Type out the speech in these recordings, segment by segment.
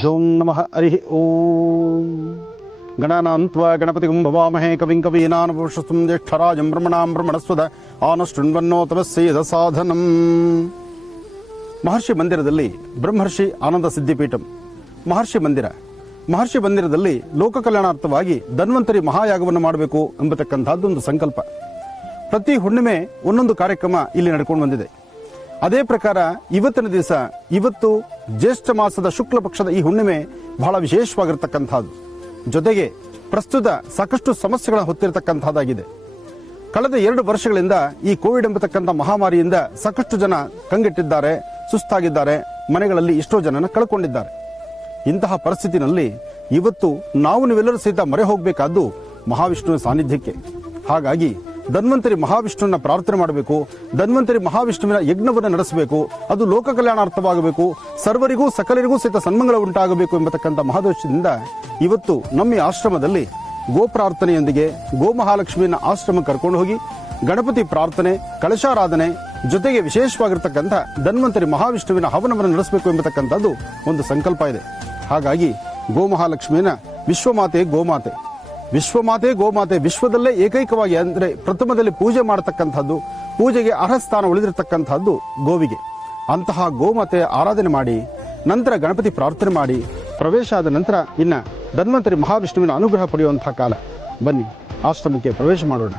ಜೋಂ ನಮಃ ಹರಿ ಓಂ ಗಣಾನಾಂತ್ವಾ ಗಣಪತಿಗುಂ ಭವಾಮಹೇ ಕವಿಂ ಕವೀನಾನುಪುರುಷಸ್ತುಂ ಜ್ಯೇಷ್ಠರಾಜಂ ಬ್ರಹ್ಮಣಾಂ ಬ್ರಹ್ಮಣಸ್ವದ ಆನಶೃಣ್ವನ್ನೋತಮಸ್ಸೇದ ಸಾಧನಂ. ಮಹರ್ಷಿ ಮಂದಿರದಲ್ಲಿ ಬ್ರಹ್ಮರ್ಷಿ ಆನಂದ ಸಿದ್ಧಿಪೀಠಂ ಮಹರ್ಷಿ ಮಂದಿರದಲ್ಲಿ ಲೋಕ ಕಲ್ಯಾಣಾರ್ಥವಾಗಿ ಧನ್ವಂತರಿ ಮಹಾಯಾಗವನ್ನು ಮಾಡಬೇಕು ಎಂಬತಕ್ಕಂಥದ್ದೊಂದು ಸಂಕಲ್ಪ. ಪ್ರತಿ ಹುಣ್ಣಿಮೆ ಒಂದೊಂದು ಕಾರ್ಯಕ್ರಮ ಇಲ್ಲಿ ನಡ್ಕೊಂಡು ಬಂದಿದೆ. ಅದೇ ಪ್ರಕಾರ ಇವತ್ತಿನ ದಿವಸ, ಇವತ್ತು ಜ್ಯೇಷ್ಠ ಮಾಸದ ಶುಕ್ಲ ಪಕ್ಷದ ಈ ಹುಣ್ಣಿಮೆ ಬಹಳ ವಿಶೇಷವಾಗಿರ್ತಕ್ಕಂಥದ್ದು. ಜೊತೆಗೆ ಪ್ರಸ್ತುತ ಸಾಕಷ್ಟು ಸಮಸ್ಯೆಗಳ ಹೊತ್ತಿರತಕ್ಕಂಥದ್ದಾಗಿದೆ. ಕಳೆದ 2 ವರ್ಷಗಳಿಂದ ಈ ಕೋವಿಡ್ ಎಂಬತಕ್ಕಂಥ ಮಹಾಮಾರಿಯಿಂದ ಸಾಕಷ್ಟು ಜನ ಕಂಗೆಟ್ಟಿದ್ದಾರೆ, ಸುಸ್ತಾಗಿದ್ದಾರೆ, ಮನೆಗಳಲ್ಲಿ ಎಷ್ಟೋ ಜನನ ಕಳ್ಕೊಂಡಿದ್ದಾರೆ. ಇಂತಹ ಪರಿಸ್ಥಿತಿನಲ್ಲಿ ಇವತ್ತು ನಾವು ನೀವೆಲ್ಲರೂ ಸಹಿತ ಮೊರೆ ಹೋಗಬೇಕಾದ್ದು ಮಹಾವಿಷ್ಣುವಿನ ಸಾನ್ನಿಧ್ಯಕ್ಕೆ. ಹಾಗಾಗಿ ಧನ್ವಂತರಿ ಮಹಾವಿಷ್ಣುವನ್ನ ಪ್ರಾರ್ಥನೆ ಮಾಡಬೇಕು, ಧನ್ವಂತರಿ ಮಹಾವಿಷ್ಣುವಿನ ಯಜ್ಞವನ್ನು ನಡೆಸಬೇಕು, ಅದು ಲೋಕ ಕಲ್ಯಾಣಾರ್ಥವಾಗಬೇಕು, ಸರ್ವರಿಗೂ ಸಕಲರಿಗೂ ಸಹಿತ ಸನ್ಮಂಗಳ ಉಂಟಾಗಬೇಕು ಎಂಬತಕ್ಕಂಥ ಮಹೋದ್ದೇಶದಿಂದ ಇವತ್ತು ನಮ್ಮ ಈ ಆಶ್ರಮದಲ್ಲಿ ಗೋಪ್ರಾರ್ಥನೆಯೊಂದಿಗೆ ಗೋಮಹಾಲಕ್ಷ್ಮಿಯನ್ನ ಆಶ್ರಮ ಕರ್ಕೊಂಡು ಹೋಗಿ ಗಣಪತಿ ಪ್ರಾರ್ಥನೆ, ಕಳಶಾರಾಧನೆ ಜೊತೆಗೆ ವಿಶೇಷವಾಗಿರ್ತಕ್ಕಂಥ ಧನ್ವಂತರಿ ಮಹಾವಿಷ್ಣುವಿನ ಹವನವನ್ನು ನಡೆಸಬೇಕು ಎಂಬತಕ್ಕಂಥದ್ದು ಒಂದು ಸಂಕಲ್ಪ ಇದೆ. ಹಾಗಾಗಿ ಗೋಮಹಾಲಕ್ಷ್ಮಿಯನ್ನ ವಿಶ್ವಮಾತೆ ಗೋಮಾತೆ ವಿಶ್ವದಲ್ಲೇ ಏಕೈಕವಾಗಿ ಅಂದರೆ ಪ್ರಥಮದಲ್ಲಿ ಪೂಜೆ ಮಾಡತಕ್ಕಂಥದ್ದು, ಪೂಜೆಗೆ ಅರ್ಹ ಸ್ಥಾನ ಉಳಿದಿರತಕ್ಕಂಥದ್ದು ಗೋವಿಗೆ. ಅಂತಹ ಗೋಮಾತೆ ಆರಾಧನೆ ಮಾಡಿ ನಂತರ ಗಣಪತಿ ಪ್ರಾರ್ಥನೆ ಮಾಡಿ ಪ್ರವೇಶ ಆದ ನಂತರ ಇನ್ನ ಧನ್ವಂತರಿ ಮಹಾವಿಷ್ಣುವಿನ ಅನುಗ್ರಹ ಪಡೆಯುವಂತಹ ಕಾಲ. ಬನ್ನಿ ಆಶ್ರಮಕ್ಕೆ ಪ್ರವೇಶ ಮಾಡೋಣ.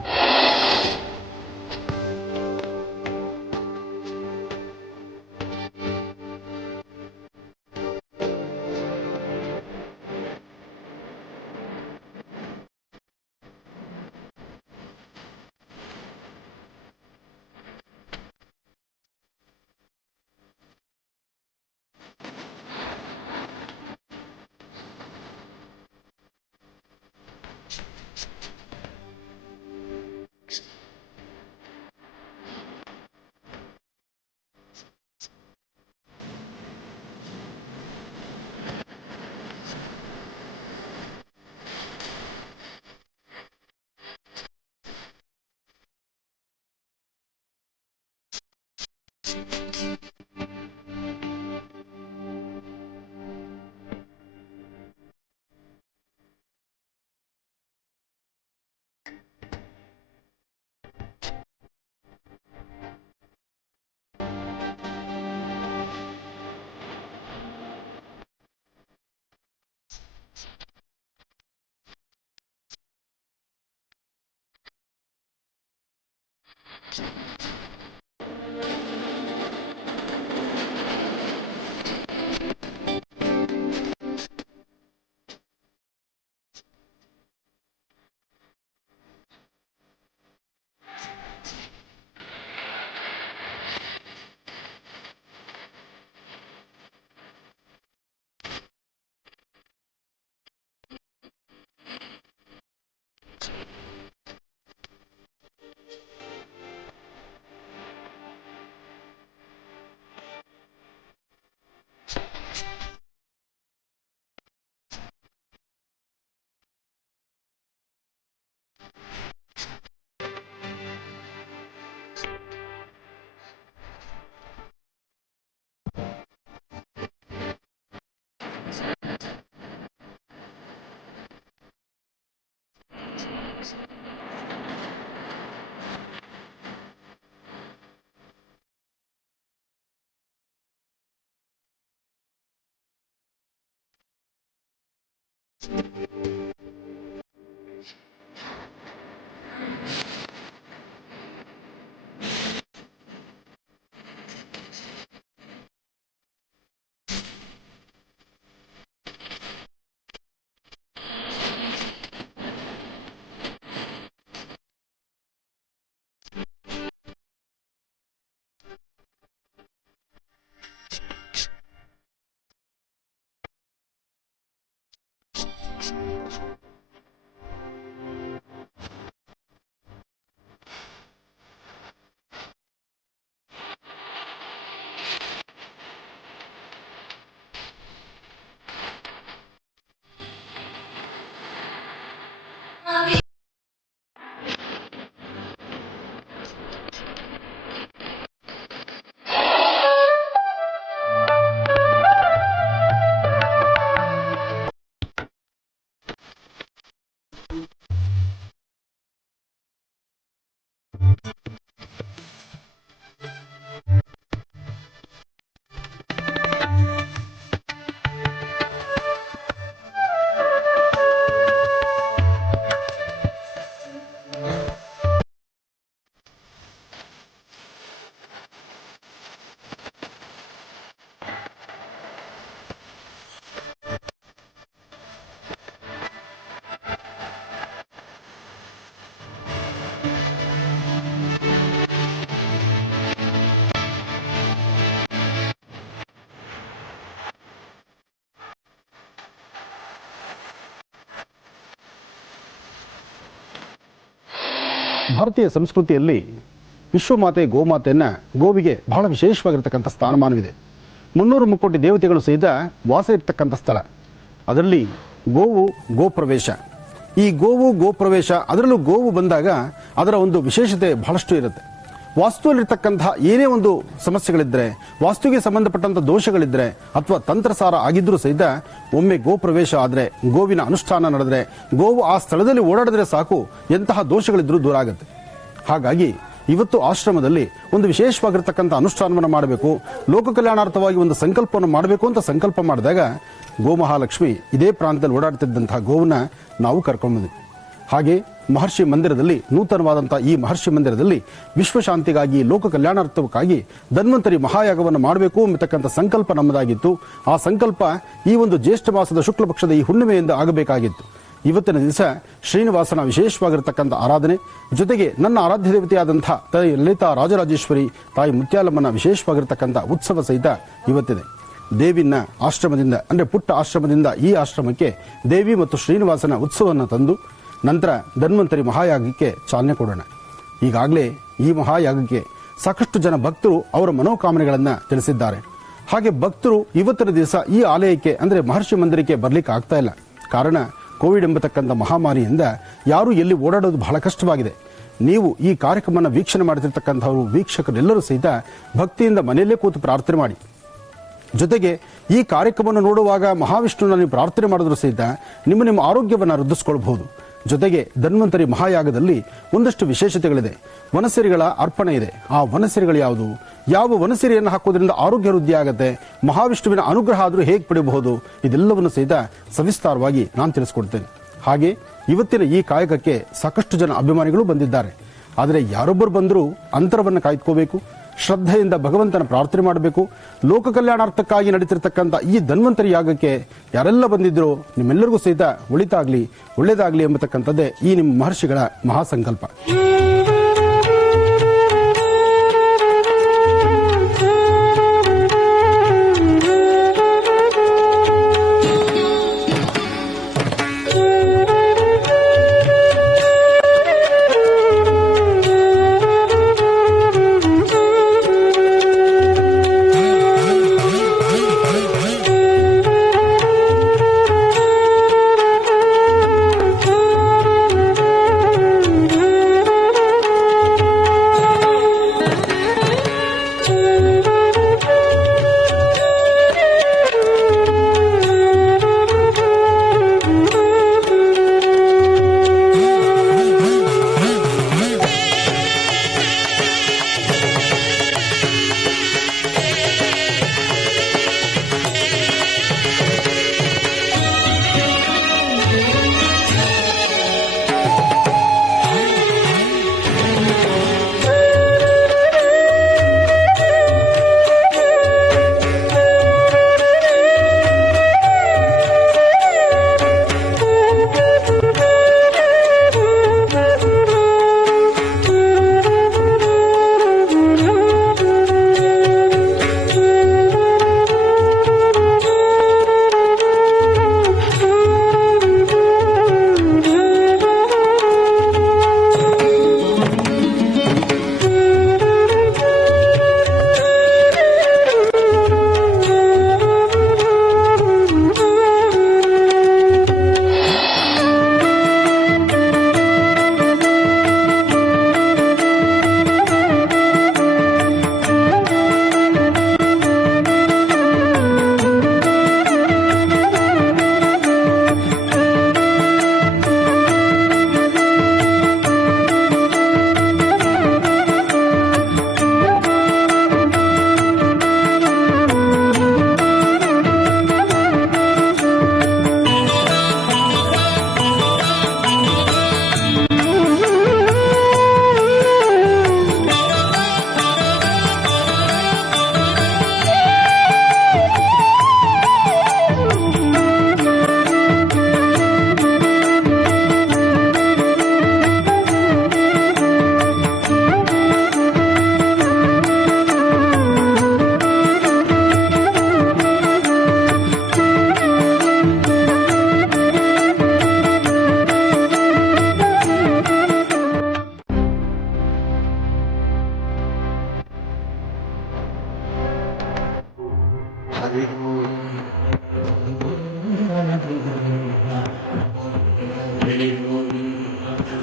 ಭಾರತೀಯ ಸಂಸ್ಕೃತಿಯಲ್ಲಿ ವಿಶ್ವಮಾತೆ ಗೋಮಾತೆಯನ್ನ ಗೋವಿಗೆ ಬಹಳ ವಿಶೇಷವಾಗಿರ್ತಕ್ಕಂಥ ಸ್ಥಾನಮಾನವಿದೆ. 300 ಮುಕ್ಕೋಟಿ ದೇವತೆಗಳು ಸಹಿತ ವಾಸ ಇರತಕ್ಕಂಥ ಸ್ಥಳ. ಅದರಲ್ಲಿ ಗೋವು ಗೋಪ್ರವೇಶ. ಈ ಗೋವು ಗೋಪ್ರವೇಶ, ಅದರಲ್ಲೂ ಗೋವು ಬಂದಾಗ ಅದರ ಒಂದು ವಿಶೇಷತೆ ಬಹಳಷ್ಟು ಇರುತ್ತೆ. ವಾಸ್ತುವಲ್ಲಿರ್ತಕ್ಕಂತಹ ಏನೇ ಒಂದು ಸಮಸ್ಯೆಗಳಿದ್ರೆ, ವಾಸ್ತುವಿಗೆ ಸಂಬಂಧಪಟ್ಟಂತ ದೋಷಗಳಿದ್ರೆ ಅಥವಾ ತಂತ್ರಸಾರ ಆಗಿದ್ರೂ ಸಹಿತ ಒಮ್ಮೆ ಗೋಪ್ರವೇಶ ಆದರೆ, ಗೋವಿನ ಅನುಷ್ಠಾನ ನಡೆದ್ರೆ, ಗೋವು ಆ ಸ್ಥಳದಲ್ಲಿ ಓಡಾಡಿದ್ರೆ ಸಾಕು, ಎಂತಹ ದೋಷಗಳಿದ್ರೂ ದೂರ ಆಗುತ್ತೆ. ಹಾಗಾಗಿ ಇವತ್ತು ಆಶ್ರಮದಲ್ಲಿ ಒಂದು ವಿಶೇಷವಾಗಿರ್ತಕ್ಕಂಥ ಅನುಷ್ಠಾನವನ್ನು ಮಾಡಬೇಕು, ಲೋಕ ಕಲ್ಯಾಣಾರ್ಥವಾಗಿ ಒಂದು ಸಂಕಲ್ಪವನ್ನು ಮಾಡಬೇಕು ಅಂತ ಸಂಕಲ್ಪ ಮಾಡಿದಾಗ ಗೋಮಹಾಲಕ್ಷ್ಮಿ ಇದೇ ಪ್ರಾಂತದಲ್ಲಿ ಓಡಾಡ್ತಿದ್ದಂತಹ ಗೋವನ್ನ ನಾವು ಕರ್ಕೊಂಡ್ಬಂದ್ವಿ. ಹಾಗೆ ಮಹರ್ಷಿ ಮಂದಿರದಲ್ಲಿ, ನೂತನವಾದಂತಹ ಈ ಮಹರ್ಷಿ ಮಂದಿರದಲ್ಲಿ ವಿಶ್ವಶಾಂತಿಗಾಗಿ, ಲೋಕ ಕಲ್ಯಾಣಾರ್ಥಕ್ಕಾಗಿ ಧನ್ವಂತರಿ ಮಹಾಯಾಗವನ್ನು ಮಾಡಬೇಕು ಎಂಬತಕ್ಕಂಥ ಸಂಕಲ್ಪ ನಮ್ಮದಾಗಿತ್ತು. ಆ ಸಂಕಲ್ಪ ಈ ಒಂದು ಜ್ಯೇಷ್ಠ ಮಾಸದ ಶುಕ್ಲ ಪಕ್ಷದ ಈ ಹುಣ್ಣಿಮೆಯಿಂದ ಆಗಬೇಕಾಗಿತ್ತು. ಇವತ್ತಿನ ದಿವಸ ಶ್ರೀನಿವಾಸನ ವಿಶೇಷವಾಗಿರತಕ್ಕಂಥ ಆರಾಧನೆ ಜೊತೆಗೆ ನನ್ನ ಆರಾಧ್ಯ ದೇವತೆಯಾದಂತಹ ತಾಯಿ ಲಲಿತಾ ರಾಜರಾಜೇಶ್ವರಿ, ತಾಯಿ ಮುತ್ಯಾಲಮ್ಮನ ವಿಶೇಷವಾಗಿರತಕ್ಕಂಥ ಉತ್ಸವ ಸಹಿತ ಇವತ್ತಿದೆ. ದೇವಿನ ಆಶ್ರಮದಿಂದ, ಅಂದರೆ ಪುಟ್ಟ ಆಶ್ರಮದಿಂದ ಈ ಆಶ್ರಮಕ್ಕೆ ದೇವಿ ಮತ್ತು ಶ್ರೀನಿವಾಸನ ಉತ್ಸವವನ್ನು ತಂದು ನಂತರ ಧನ್ವಂತರಿ ಮಹಾಯಾಗಕ್ಕೆ ಚಾಲನೆ ಕೊಡೋಣ. ಈಗಾಗಲೇ ಈ ಮಹಾಯಾಗಕ್ಕೆ ಸಾಕಷ್ಟು ಜನ ಭಕ್ತರು ಅವರ ಮನೋಕಾಮನೆಗಳನ್ನು ತಿಳಿಸಿದ್ದಾರೆ. ಹಾಗೆ ಭಕ್ತರು ಇವತ್ತಿನ ದಿವಸ ಈ ಆಲಯಕ್ಕೆ, ಅಂದರೆ ಮಹರ್ಷಿ ಮಂದಿರಕ್ಕೆ ಬರಲಿಕ್ಕೆ ಆಗ್ತಾ ಇಲ್ಲ. ಕಾರಣ ಕೋವಿಡ್ ಎಂಬತಕ್ಕಂಥ ಮಹಾಮಾರಿಯಿಂದ ಯಾರು ಎಲ್ಲಿ ಓಡಾಡೋದು ಬಹಳ ಕಷ್ಟವಾಗಿದೆ. ನೀವು ಈ ಕಾರ್ಯಕ್ರಮವನ್ನು ವೀಕ್ಷಣೆ ಮಾಡ್ತಿರ್ತಕ್ಕಂಥವರು ವೀಕ್ಷಕರೆಲ್ಲರೂ ಸಹಿತ ಭಕ್ತಿಯಿಂದ ಮನೆಯಲ್ಲೇ ಕೂತು ಪ್ರಾರ್ಥನೆ ಮಾಡಿ. ಜೊತೆಗೆ ಈ ಕಾರ್ಯಕ್ರಮವನ್ನು ನೋಡುವಾಗ ಮಹಾವಿಷ್ಣುವಿನ ನೀವು ಪ್ರಾರ್ಥನೆ ಮಾಡಿದ್ರು ಸಹಿತ ನಿಮ್ಮ ಆರೋಗ್ಯವನ್ನು ವೃದ್ಧಿಸಿಕೊಳ್ಳಬಹುದು. ಜೊತೆಗೆ ಧನ್ವಂತರಿ ಮಹಾಯಾಗದಲ್ಲಿ ಒಂದಷ್ಟು ವಿಶೇಷತೆಗಳಿದೆ. ವನಸಿರಿಗಳ ಅರ್ಪಣೆ ಇದೆ. ಆ ವನಸಿರಿಗಳು ಯಾವುದು, ಯಾವ ವನಸಿರಿಯನ್ನು ಹಾಕೋದ್ರಿಂದ ಆರೋಗ್ಯ ವೃದ್ಧಿ ಆಗುತ್ತೆ, ಮಹಾವಿಷ್ಣುವಿನ ಅನುಗ್ರಹ ಆದರೂ ಹೇಗೆ ಪಡೆಯಬಹುದು, ಇದೆಲ್ಲವನ್ನು ಸಹಿತ ಸವಿಸ್ತಾರವಾಗಿ ನಾನು ತಿಳಿಸ್ಕೊಡ್ತೇನೆ. ಹಾಗೆ ಇವತ್ತಿನ ಈ ಕಾಯಕಕ್ಕೆ ಸಾಕಷ್ಟು ಜನ ಅಭಿಮಾನಿಗಳು ಬಂದಿದ್ದಾರೆ. ಆದರೆ ಯಾರೊಬ್ಬರು ಬಂದರೂ ಅಂತರವನ್ನು ಕಾಯ್ದುಕೋಬೇಕು, ಶ್ರದ್ಧೆಯಿಂದ ಭಗವಂತನ ಪ್ರಾರ್ಥನೆ ಮಾಡಬೇಕು. ಲೋಕ ಕಲ್ಯಾಣಾರ್ಥಕ್ಕಾಗಿ ನಡೀತಿರ್ತಕ್ಕಂಥ ಈ ಧನ್ವಂತರಿ ಯಾಗಕ್ಕೆ ಯಾರೆಲ್ಲ ಬಂದಿದ್ರು ನಿಮ್ಮೆಲ್ಲರಿಗೂ ಸಹಿತ ಒಳ್ಳೇದಾಗ್ಲಿ ಎಂಬತಕ್ಕಂಥದ್ದೇ ಈ ನಿಮ್ಮ ಮಹರ್ಷಿಗಳ ಮಹಾಸಂಕಲ್ಪ.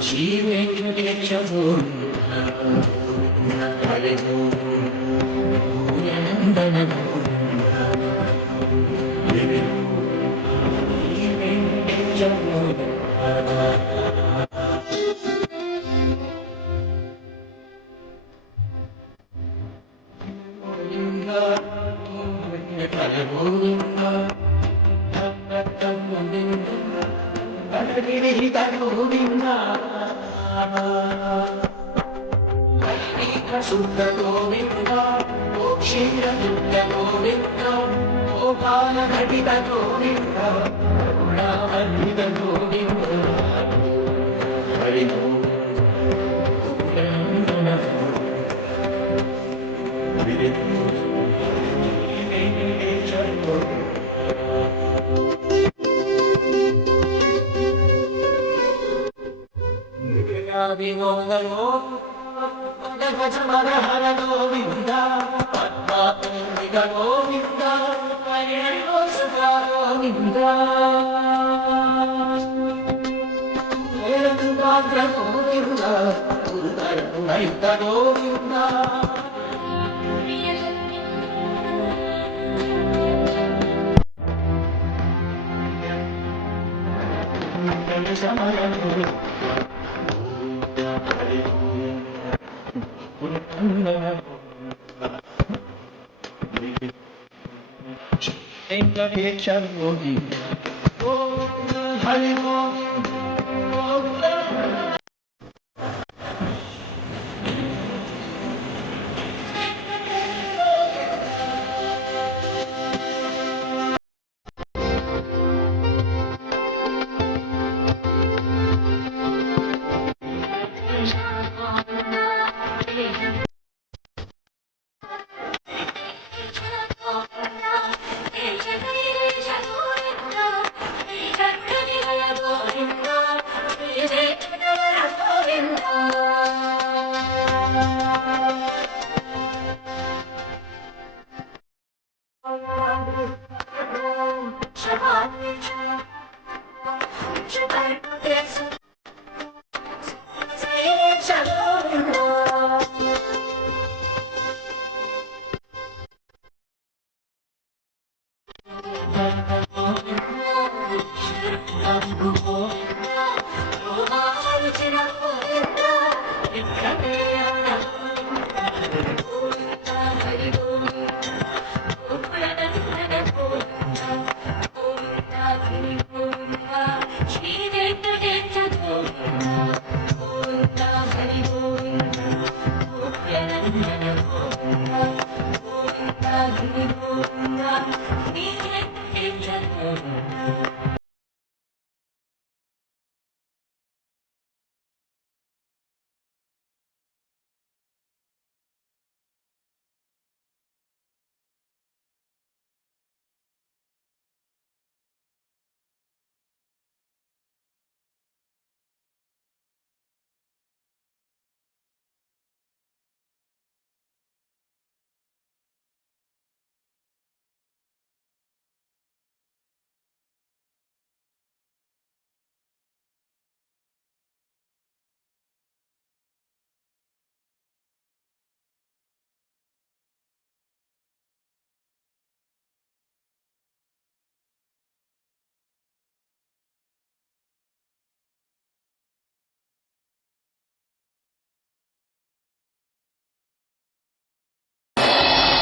ಶ್ರೀ ವೆಂಕಟೇಶ ಹರಿ ನಂದನ ಸುತ್ತ ಗೋವಿಂದ ಕ್ಷೀರ ದುಡ್ಡ ಗೋವಿಂದ ಗೋಪಾಲ ಘಟಿತ ಗೋವಿಂದ ಕರುಣಾವರ್ಣಿತ ಗೋವಿಂದ ಹರಿ ವಿನೋದನೋ ಗಜಮರಹರ ಗೋವಿಂದ ಪದ್ಮಾಂಬಿಕ ಗೋವಿಂದ ಪರಿಣೋಸುತ ಗೋವಿಂದ ವೇಣುಪಾತ್ರ ಗೋವಿಂದ ಗುರುತರುಣಯುತ ಗೋವಿಂದ ಸಮಯ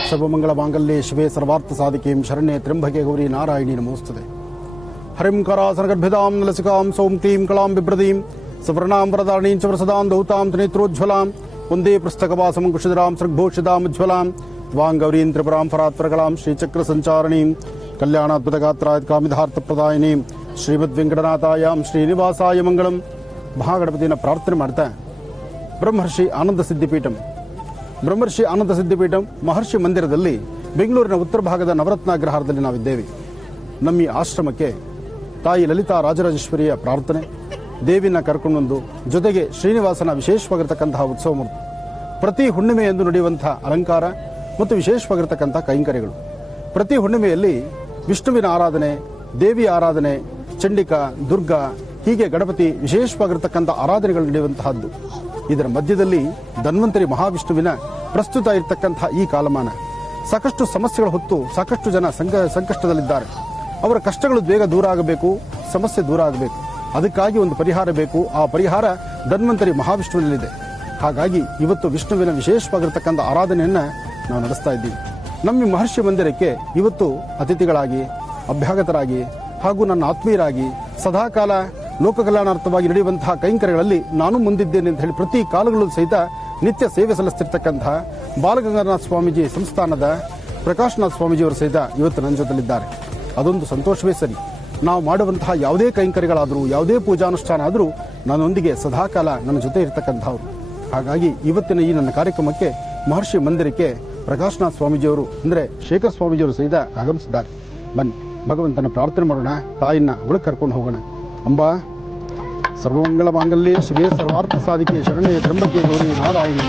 ಸರ್ವಮಂಗಳ ಮಾಂಗಲ್ಯೆ ಶಿವೆ ಸರ್ವಾರ್ಥ ಸಾಧಿಕೆಂ ಶರಣ್ಯೆ ತ್ರ್ಯಂಬಕೆ ಗೌರಿ ನಾರಾಯಣಿ ನಮೋಸ್ತುತೆ. ಹರಿಂ ಕರಾಸನಗರ್ಭಿದಾಂ ಲಸಿಕಾಂ ಸೌಂ ಕ್ಲೀಂ ಕಳಾಂ ಬಿಭ್ರದೀಂ ಸವರ್ಣಾಂ ವರದಾರಣೀಂ ಚ ವರಸದಾಂ ದೌತಾಂ ತ್ರಿನೇತ್ರೋಜ್ವಲಾಂ ವಂದೇ ಪುಸ್ತಕವಾಸಂ ಕುಶಿಧರಾಂ ಸೃಗ್ಭೂಷಿತಾಂ ಉಜ್ವಲಾಂ ತ್ವಾಂ ಗೌರೀಂ ತ್ರಿಪುರಾಂ ಫರಾತ್ಪರಕಲಾಂ ಶ್ರೀಚಕ್ರ ಸಂಚಾರಣೀಂ ಕಲ್ಯಾಣಾದ್ಭುತಗಾತ್ರಾಯ ಕಾಮಿಧಾರ್ಥ ಪ್ರದಾಯಿನೀಂ ಶ್ರೀಮದ್ ವೆಂಕಟನಾಥಾಯಾಂ ಶ್ರೀನಿವಾಸಾಯ ಮಂಗಳಂ. ಮಹಾಗಣಪತಿಯನ್ನು ಪ್ರಾರ್ಥನೆ ಮಾಡ್ತಾ ಬ್ರಹ್ಮರ್ಷಿ ಆನಂದ ಸಿದ್ಧಿಪೀಠಂ ಮಹರ್ಷಿ ಮಂದಿರದಲ್ಲಿ ಬೆಂಗಳೂರಿನ ಉತ್ತರ ಭಾಗದ ನವರತ್ನ ಅಗ್ರಹಾರದಲ್ಲಿ ನಾವಿದ್ದೇವೆ. ನಮ್ಮ ಈ ಆಶ್ರಮಕ್ಕೆ ತಾಯಿ ಲಲಿತಾ ರಾಜರಾಜೇಶ್ವರಿಯ ಪ್ರಾರ್ಥನೆ, ದೇವಿನ ಕರ್ಕೊಂಡೊಂದು ಜೊತೆಗೆ ಶ್ರೀನಿವಾಸನ ವಿಶೇಷವಾಗಿರತಕ್ಕಂತಹ ಉತ್ಸವ ಮೂರ್ತಿ, ಪ್ರತಿ ಹುಣ್ಣಿಮೆಯೆಂದು ನಡೆಯುವಂತಹ ಅಲಂಕಾರ ಮತ್ತು ವಿಶೇಷವಾಗಿರತಕ್ಕಂತಹ ಕೈಂಕರ್ಯಗಳು. ಪ್ರತಿ ಹುಣ್ಣಿಮೆಯಲ್ಲಿ ವಿಷ್ಣುವಿನ ಆರಾಧನೆ, ದೇವಿಯ ಆರಾಧನೆ, ಚಂಡಿಕಾ, ದುರ್ಗಾ ಹೀಗೆ ಗಣಪತಿ ವಿಶೇಷವಾಗಿರತಕ್ಕಂಥ ಆರಾಧನೆಗಳು ನಡೆಯುವಂತಹದ್ದು. ಇದರ ಮಧ್ಯದಲ್ಲಿ ಧನ್ವಂತರಿ ಮಹಾವಿಷ್ಣುವಿನ ಪ್ರಸ್ತುತ ಇರತಕ್ಕಂತಹ ಈ ಕಾಲಮಾನ ಸಾಕಷ್ಟು ಸಮಸ್ಯೆಗಳು ಹೊತ್ತು ಸಾಕಷ್ಟು ಜನ ಸಂಕಷ್ಟದಲ್ಲಿದ್ದಾರೆ. ಅವರ ಕಷ್ಟಗಳು ಬೇಗ ದೂರ ಆಗಬೇಕು, ಸಮಸ್ಯೆ ದೂರ ಆಗಬೇಕು. ಅದಕ್ಕಾಗಿ ಒಂದು ಪರಿಹಾರ ಬೇಕು. ಆ ಪರಿಹಾರ ಧನ್ವಂತರಿ ಮಹಾವಿಷ್ಣುವಿನಲ್ಲಿದೆ. ಹಾಗಾಗಿ ಇವತ್ತು ವಿಷ್ಣುವಿನ ವಿಶೇಷವಾಗಿರತಕ್ಕಂಥ ಆರಾಧನೆಯನ್ನ ನಾವು ನಡೆಸ್ತಾ ಇದ್ದೀವಿ. ನಮ್ಮ ಮಹರ್ಷಿ ಮಂದಿರಕ್ಕೆ ಇವತ್ತು ಅತಿಥಿಗಳಾಗಿ, ಅಭ್ಯಾಗತರಾಗಿ ಹಾಗೂ ನನ್ನ ಆತ್ಮೀಯರಾಗಿ ಸದಾಕಾಲ ಲೋಕ ಕಲ್ಯಾಣಾರ್ಥವಾಗಿ ನಡೆಯುವಂತಹ ಕೈಂಕರ್ಯಗಳಲ್ಲಿ ನಾನು ಮುಂದಿದ್ದೇನೆ ಅಂತ ಹೇಳಿ ಪ್ರತಿ ಕಾಲಗಳಲ್ಲೂ ಸಹಿತ ನಿತ್ಯ ಸೇವೆ ಸಲ್ಲಿಸ್ತಿರ್ತಕ್ಕಂತಹ ಬಾಲಗಂಗಾಧರನಾಥ ಸ್ವಾಮೀಜಿ ಸಂಸ್ಥಾನದ ಪ್ರಕಾಶನಾಥ ಸ್ವಾಮೀಜಿಯವರು ಸಹಿತ ಇವತ್ತು ನನ್ನ ಜೊತೆಲಿದ್ದಾರೆ. ಅದೊಂದು ಸಂತೋಷವೇ ಸರಿ. ನಾವು ಮಾಡುವಂತಹ ಯಾವುದೇ ಕೈಂಕರ್ಯಗಳಾದರೂ, ಯಾವುದೇ ಪೂಜಾನುಷ್ಠಾನ ಆದರೂ ನನ್ನೊಂದಿಗೆ ಸದಾಕಾಲ ನನ್ನ ಜೊತೆ ಇರತಕ್ಕಂಥವ್ರು. ಹಾಗಾಗಿ ಇವತ್ತಿನ ಈ ನನ್ನ ಕಾರ್ಯಕ್ರಮಕ್ಕೆ ಮಹರ್ಷಿ ಮಂದಿರಕ್ಕೆ ಪ್ರಕಾಶನಾಥ ಸ್ವಾಮೀಜಿಯವರು ಅಂದರೆ ಶೇಖರ್ ಸ್ವಾಮೀಜಿಯವರು ಸಹಿತ ಆಗಮಿಸಿದ್ದಾರೆ. ಬನ್ನಿ ಭಗವಂತನ ಪ್ರಾರ್ಥನೆ ಮಾಡೋಣ, ತಾಯಿನ ಒಳಗೆ ಕರ್ಕೊಂಡು ಹೋಗೋಣ. ಅಂಬಾ ಸರ್ವಮಂಗಳ ಮಾಂಗಲ್ಯ ಶಿವೇ ಸರ್ವಾರ್ಥ ಸಾಧಿಕೆ ಶರಣೆ ತ್ರಂಬಕೆ ಗೌರಿ ನಾರಾಯಣಿ.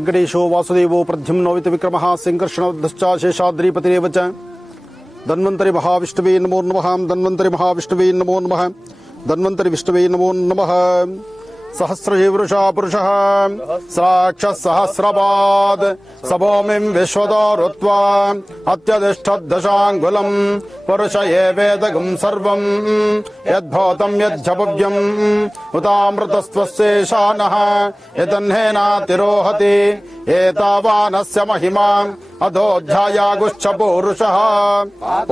ವೆಂಕಟೇಶೋ ವಾಸುದೇವೋ ಪ್ರದ್ಯುಮ್ನೋ ವಿಕ್ರಮಃ ಸಂಕರ್ಷಣೋದ್ಧಶ್ಚ ಶೇಷಾದ್ರಿಪತಿರೇವ ಚ ಧನ್ವಂತರಿ ಮಹಾವಿಷ್ಣುವೇ ನಮೋ ನಮಃ ಧನ್ವಂತರಿ ಮಹಾವಿಷ್ಣುವೇ ನಮೋ ನಮಃ ಧನ್ವಂತರಿ ವಿಷ್ಣುವೇ ನಮೋ ನಮಃ सहस्रजीवृषा पुरुषः साक्षसहस्रपाद सभूमिं विश्वदोरुत्वा अत्यधिष्ठद्दशाङ्गुलम् पुरुष एवेदगं सर्वं यद्भूतं यज्जपव्यम् उतामृतस्त्वस्येषानः यदह्नेनातिरोहति एतावानस्य महिमा अधोऽध्यायागुश्च पूरुषः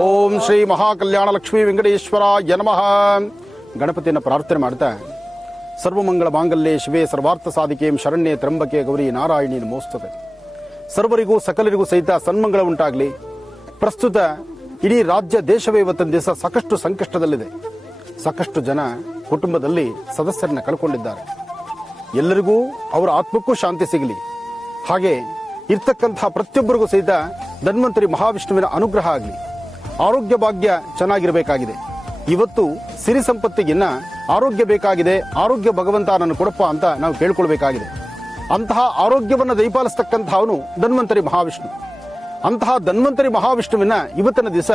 ओम श्री महाकल्याण लक्ष्मी वेंकटेश्वराय नमः गणपतिಯನ್ನು ಪ್ರಾರ್ಥನೆ ಮಾಡ್ತಾ ಸರ್ವಮಂಗಳ ಮಾಂಗಲ್ಯೆ ಶಿವೆ ಸರ್ವಾರ್ಥ ಸಾಧಿಕೆ ಶರಣ್ಯೆ ತ್ರಂಬಕೆ ಗೌರಿ ನಾರಾಯಣಿ ನಮೋಸ್ತುತೆ. ಸರ್ವರಿಗೂ ಸಕಲರಿಗೂ ಸಹಿತ ಸನ್ಮಂಗಳ ಉಂಟಾಗಲಿ. ಪ್ರಸ್ತುತ ಇಡೀ ರಾಜ್ಯ ದೇಶವೇ ಇವತ್ತಿನ ದಿವಸ ಸಾಕಷ್ಟು ಸಂಕಷ್ಟದಲ್ಲಿದೆ. ಸಾಕಷ್ಟು ಜನ ಕುಟುಂಬದಲ್ಲಿ ಸದಸ್ಯರನ್ನ ಕಳ್ಕೊಂಡಿದ್ದಾರೆ. ಎಲ್ಲರಿಗೂ ಅವರ ಆತ್ಮಕ್ಕೂ ಶಾಂತಿ ಸಿಗಲಿ. ಹಾಗೆ ಇರ್ತಕ್ಕಂತಹ ಪ್ರತಿಯೊಬ್ಬರಿಗೂ ಸಹಿತ ಧನ್ವಂತರಿ ಮಹಾವಿಷ್ಣುವಿನ ಅನುಗ್ರಹ ಆಗಲಿ. ಆರೋಗ್ಯ ಭಾಗ್ಯ ಚೆನ್ನಾಗಿರಬೇಕಾಗಿದೆ. ಇವತ್ತು ಸಿರಿ ಸಂಪತ್ತಿಗಿನ್ನ ಆರೋಗ್ಯ ಬೇಕಾಗಿದೆ. ಆರೋಗ್ಯ ಭಗವಂತ ನನ್ನ ಕೊಡಪ್ಪ ಅಂತ ನಾವು ಕೇಳ್ಕೊಳ್ಬೇಕಾಗಿದೆ. ಅಂತಹ ಆರೋಗ್ಯವನ್ನು ದಯಪಾಲಿಸ್ತಕ್ಕಂಥವನು ಧನ್ವಂತರಿ ಮಹಾವಿಷ್ಣು. ಅಂತಹ ಧನ್ವಂತರಿ ಮಹಾವಿಷ್ಣುವಿನ ಇವತ್ತಿನ ದಿವಸ